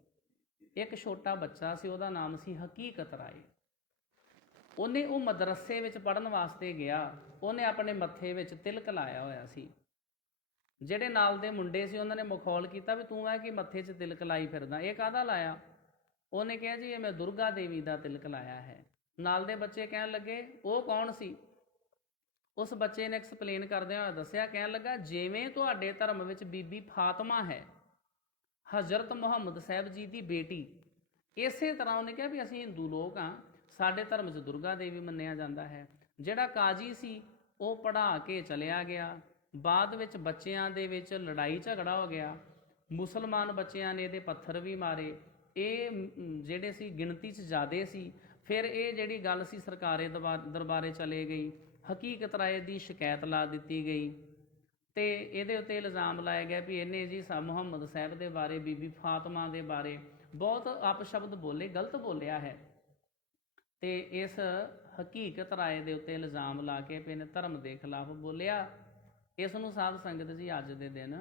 ਇੱਕ ਛੋਟਾ ਬੱਚਾ ਸੀ, ਉਹਦਾ ਨਾਮ ਸੀ ਹਕੀਕਤ ਰਾਏ। ਉਹਨੇ ਉਹ ਮਦਰਸੇ ਵਿੱਚ ਪੜ੍ਹਨ ਵਾਸਤੇ ਗਿਆ। ਉਹਨੇ ਆਪਣੇ ਮੱਥੇ ਵਿੱਚ ਤਿਲਕ ਲਾਇਆ ਹੋਇਆ ਸੀ। ਜਿਹੜੇ ਨਾਲ ਦੇ ਮੁੰਡੇ ਸੀ ਉਹਨਾਂ ਨੇ ਮਖੌਲ ਕੀਤਾ ਵੀ ਤੂੰ ਹੈ ਕਿ ਮੱਥੇ 'ਚ ਤਿਲਕ ਲਾਈ ਫਿਰਦਾ, ਇਹ ਕਾਹਦਾ ਲਾਇਆ? ਉਹਨੇ ਕਿਹਾ ਜੀ ਇਹ ਮੈਂ ਦੁਰਗਾ ਦੇਵੀ ਦਾ ਤਿਲਕ ਲਾਇਆ ਹੈ। ਨਾਲ ਦੇ ਬੱਚੇ ਕਹਿਣ ਲੱਗੇ ਉਹ ਕੌਣ ਸੀ? ਉਸ ਬੱਚੇ ਨੇ ਐਕਸਪਲੇਨ ਕਰਦਿਆਂ ਹੋਇਆ ਦੱਸਿਆ, ਕਹਿਣ ਲੱਗਾ ਜਿਵੇਂ ਤੁਹਾਡੇ ਧਰਮ ਵਿੱਚ ਬੀਬੀ ਫਾਤਮਾ ਹੈ ਹਜ਼ਰਤ ਮੁਹੰਮਦ ਸਾਹਿਬ ਜੀ ਦੀ ਬੇਟੀ, ਇਸੇ ਤਰ੍ਹਾਂ ਉਹਨੇ ਕਿਹਾ ਵੀ ਅਸੀਂ ਹਿੰਦੂ ਲੋਕ ਹਾਂ, ਸਾਡੇ ਧਰਮ 'ਚ ਦੁਰਗਾ ਦੇਵੀ ਮੰਨਿਆ ਜਾਂਦਾ ਹੈ। ਜਿਹੜਾ ਕਾਜੀ ਸੀ ਉਹ ਪੜ੍ਹਾ ਕੇ ਚਲਿਆ ਗਿਆ। ਬਾਅਦ ਵਿੱਚ ਬੱਚਿਆਂ ਦੇ ਵਿੱਚ ਲੜਾਈ ਝਗੜਾ ਹੋ ਗਿਆ। ਮੁਸਲਮਾਨ ਬੱਚਿਆਂ ਨੇ ਇਹਦੇ ਪੱਥਰ ਵੀ ਮਾਰੇ। ਇਹ ਜਿਹੜੇ ਸੀ ਗਿਣਤੀ 'ਚ ਜ਼ਿਆਦੇ ਸੀ। ਫਿਰ ਇਹ ਜਿਹੜੀ ਗੱਲ ਸੀ ਸਰਕਾਰੀ ਦਰਬਾਰੇ ਚਲੇ ਗਈ। ਹਕੀਕਤ ਰਾਏ ਦੀ ਸ਼ਿਕਾਇਤ ਲਾ ਦਿੱਤੀ ਗਈ ਅਤੇ ਇਹਦੇ ਉੱਤੇ ਇਲਜ਼ਾਮ ਲਾਇਆ ਗਿਆ ਵੀ ਇਹਨੇ ਜੀ ਮੁਹੰਮਦ ਸਾਹਿਬ ਦੇ ਬਾਰੇ, ਬੀਬੀ ਫਾਤਮਾ ਦੇ ਬਾਰੇ ਬਹੁਤ ਅਪਸ਼ਬਦ ਬੋਲੇ, ਗਲਤ ਬੋਲਿਆ ਹੈ। ਅਤੇ ਇਸ ਹਕੀਕਤ ਰਾਏ ਦੇ ਉੱਤੇ ਇਲਜ਼ਾਮ ਲਾ ਕੇ ਆਪਣੇ ਧਰਮ ਦੇ ਖਿਲਾਫ ਬੋਲਿਆ। ਇਸ ਨੂੰ ਸਾਧ ਸੰਗਤ ਜੀ ਅੱਜ ਦੇ ਦਿਨ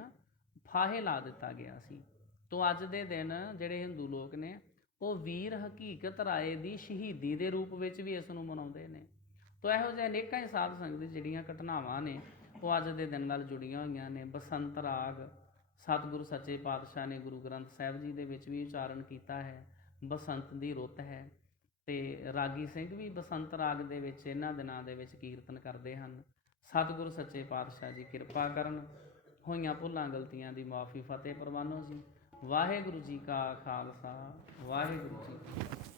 ਫਾਹੇ ਲਾ ਦਿੱਤਾ ਗਿਆ ਸੀ। ਤੋਂ ਅੱਜ ਦੇ ਦਿਨ ਜਿਹੜੇ ਹਿੰਦੂ ਲੋਕ ਨੇ ਉਹ ਵੀਰ ਹਕੀਕਤ ਰਾਏ ਦੀ ਸ਼ਹੀਦੀ ਦੇ ਰੂਪ ਵਿੱਚ ਵੀ ਇਸ ਨੂੰ ਮਨਾਉਂਦੇ ਨੇ। ਤੋਂ ਇਹੋ ਜਿਹੇ ਅਨੇਕਾਂ ਹੀ ਸਾਧ ਸੰਗਤ ਜਿਹੜੀਆਂ ਘਟਨਾਵਾਂ ਨੇ ਉਹ ਅੱਜ ਦੇ ਦਿਨ ਨਾਲ ਜੁੜੀਆਂ ਹੋਈਆਂ ਨੇ। ਬਸੰਤ ਰਾਗ ਸਤਿਗੁਰੂ ਸੱਚੇ ਪਾਤਸ਼ਾਹ ਨੇ ਗੁਰੂ ਗ੍ਰੰਥ ਸਾਹਿਬ ਜੀ ਦੇ ਵਿੱਚ ਵੀ ਉਚਾਰਨ ਕੀਤਾ ਹੈ। ਬਸੰਤ ਦੀ ਰੁੱਤ ਹੈ ਅਤੇ ਰਾਗੀ ਸਿੰਘ ਵੀ ਬਸੰਤ ਰਾਗ ਦੇ ਵਿੱਚ ਇਹਨਾਂ ਦਿਨਾਂ ਦੇ ਵਿੱਚ ਕੀਰਤਨ ਕਰਦੇ ਹਨ। ਸਤਿਗੁਰੂ ਸੱਚੇ ਪਾਤਸ਼ਾਹ ਜੀ ਕਿਰਪਾ ਕਰਨ। ਹੋਈਆਂ ਭੁੱਲਾਂ ਗਲਤੀਆਂ ਦੀ ਮਾਫੀ ਫਤਿਹ ਪ੍ਰਵਾਨੋ ਜੀ। ਵਾਹਿਗੁਰੂ ਜੀ ਕਾ ਖਾਲਸਾ, ਵਾਹਿਗੁਰੂ ਜੀ ਕੀ ਫਤਿਹ।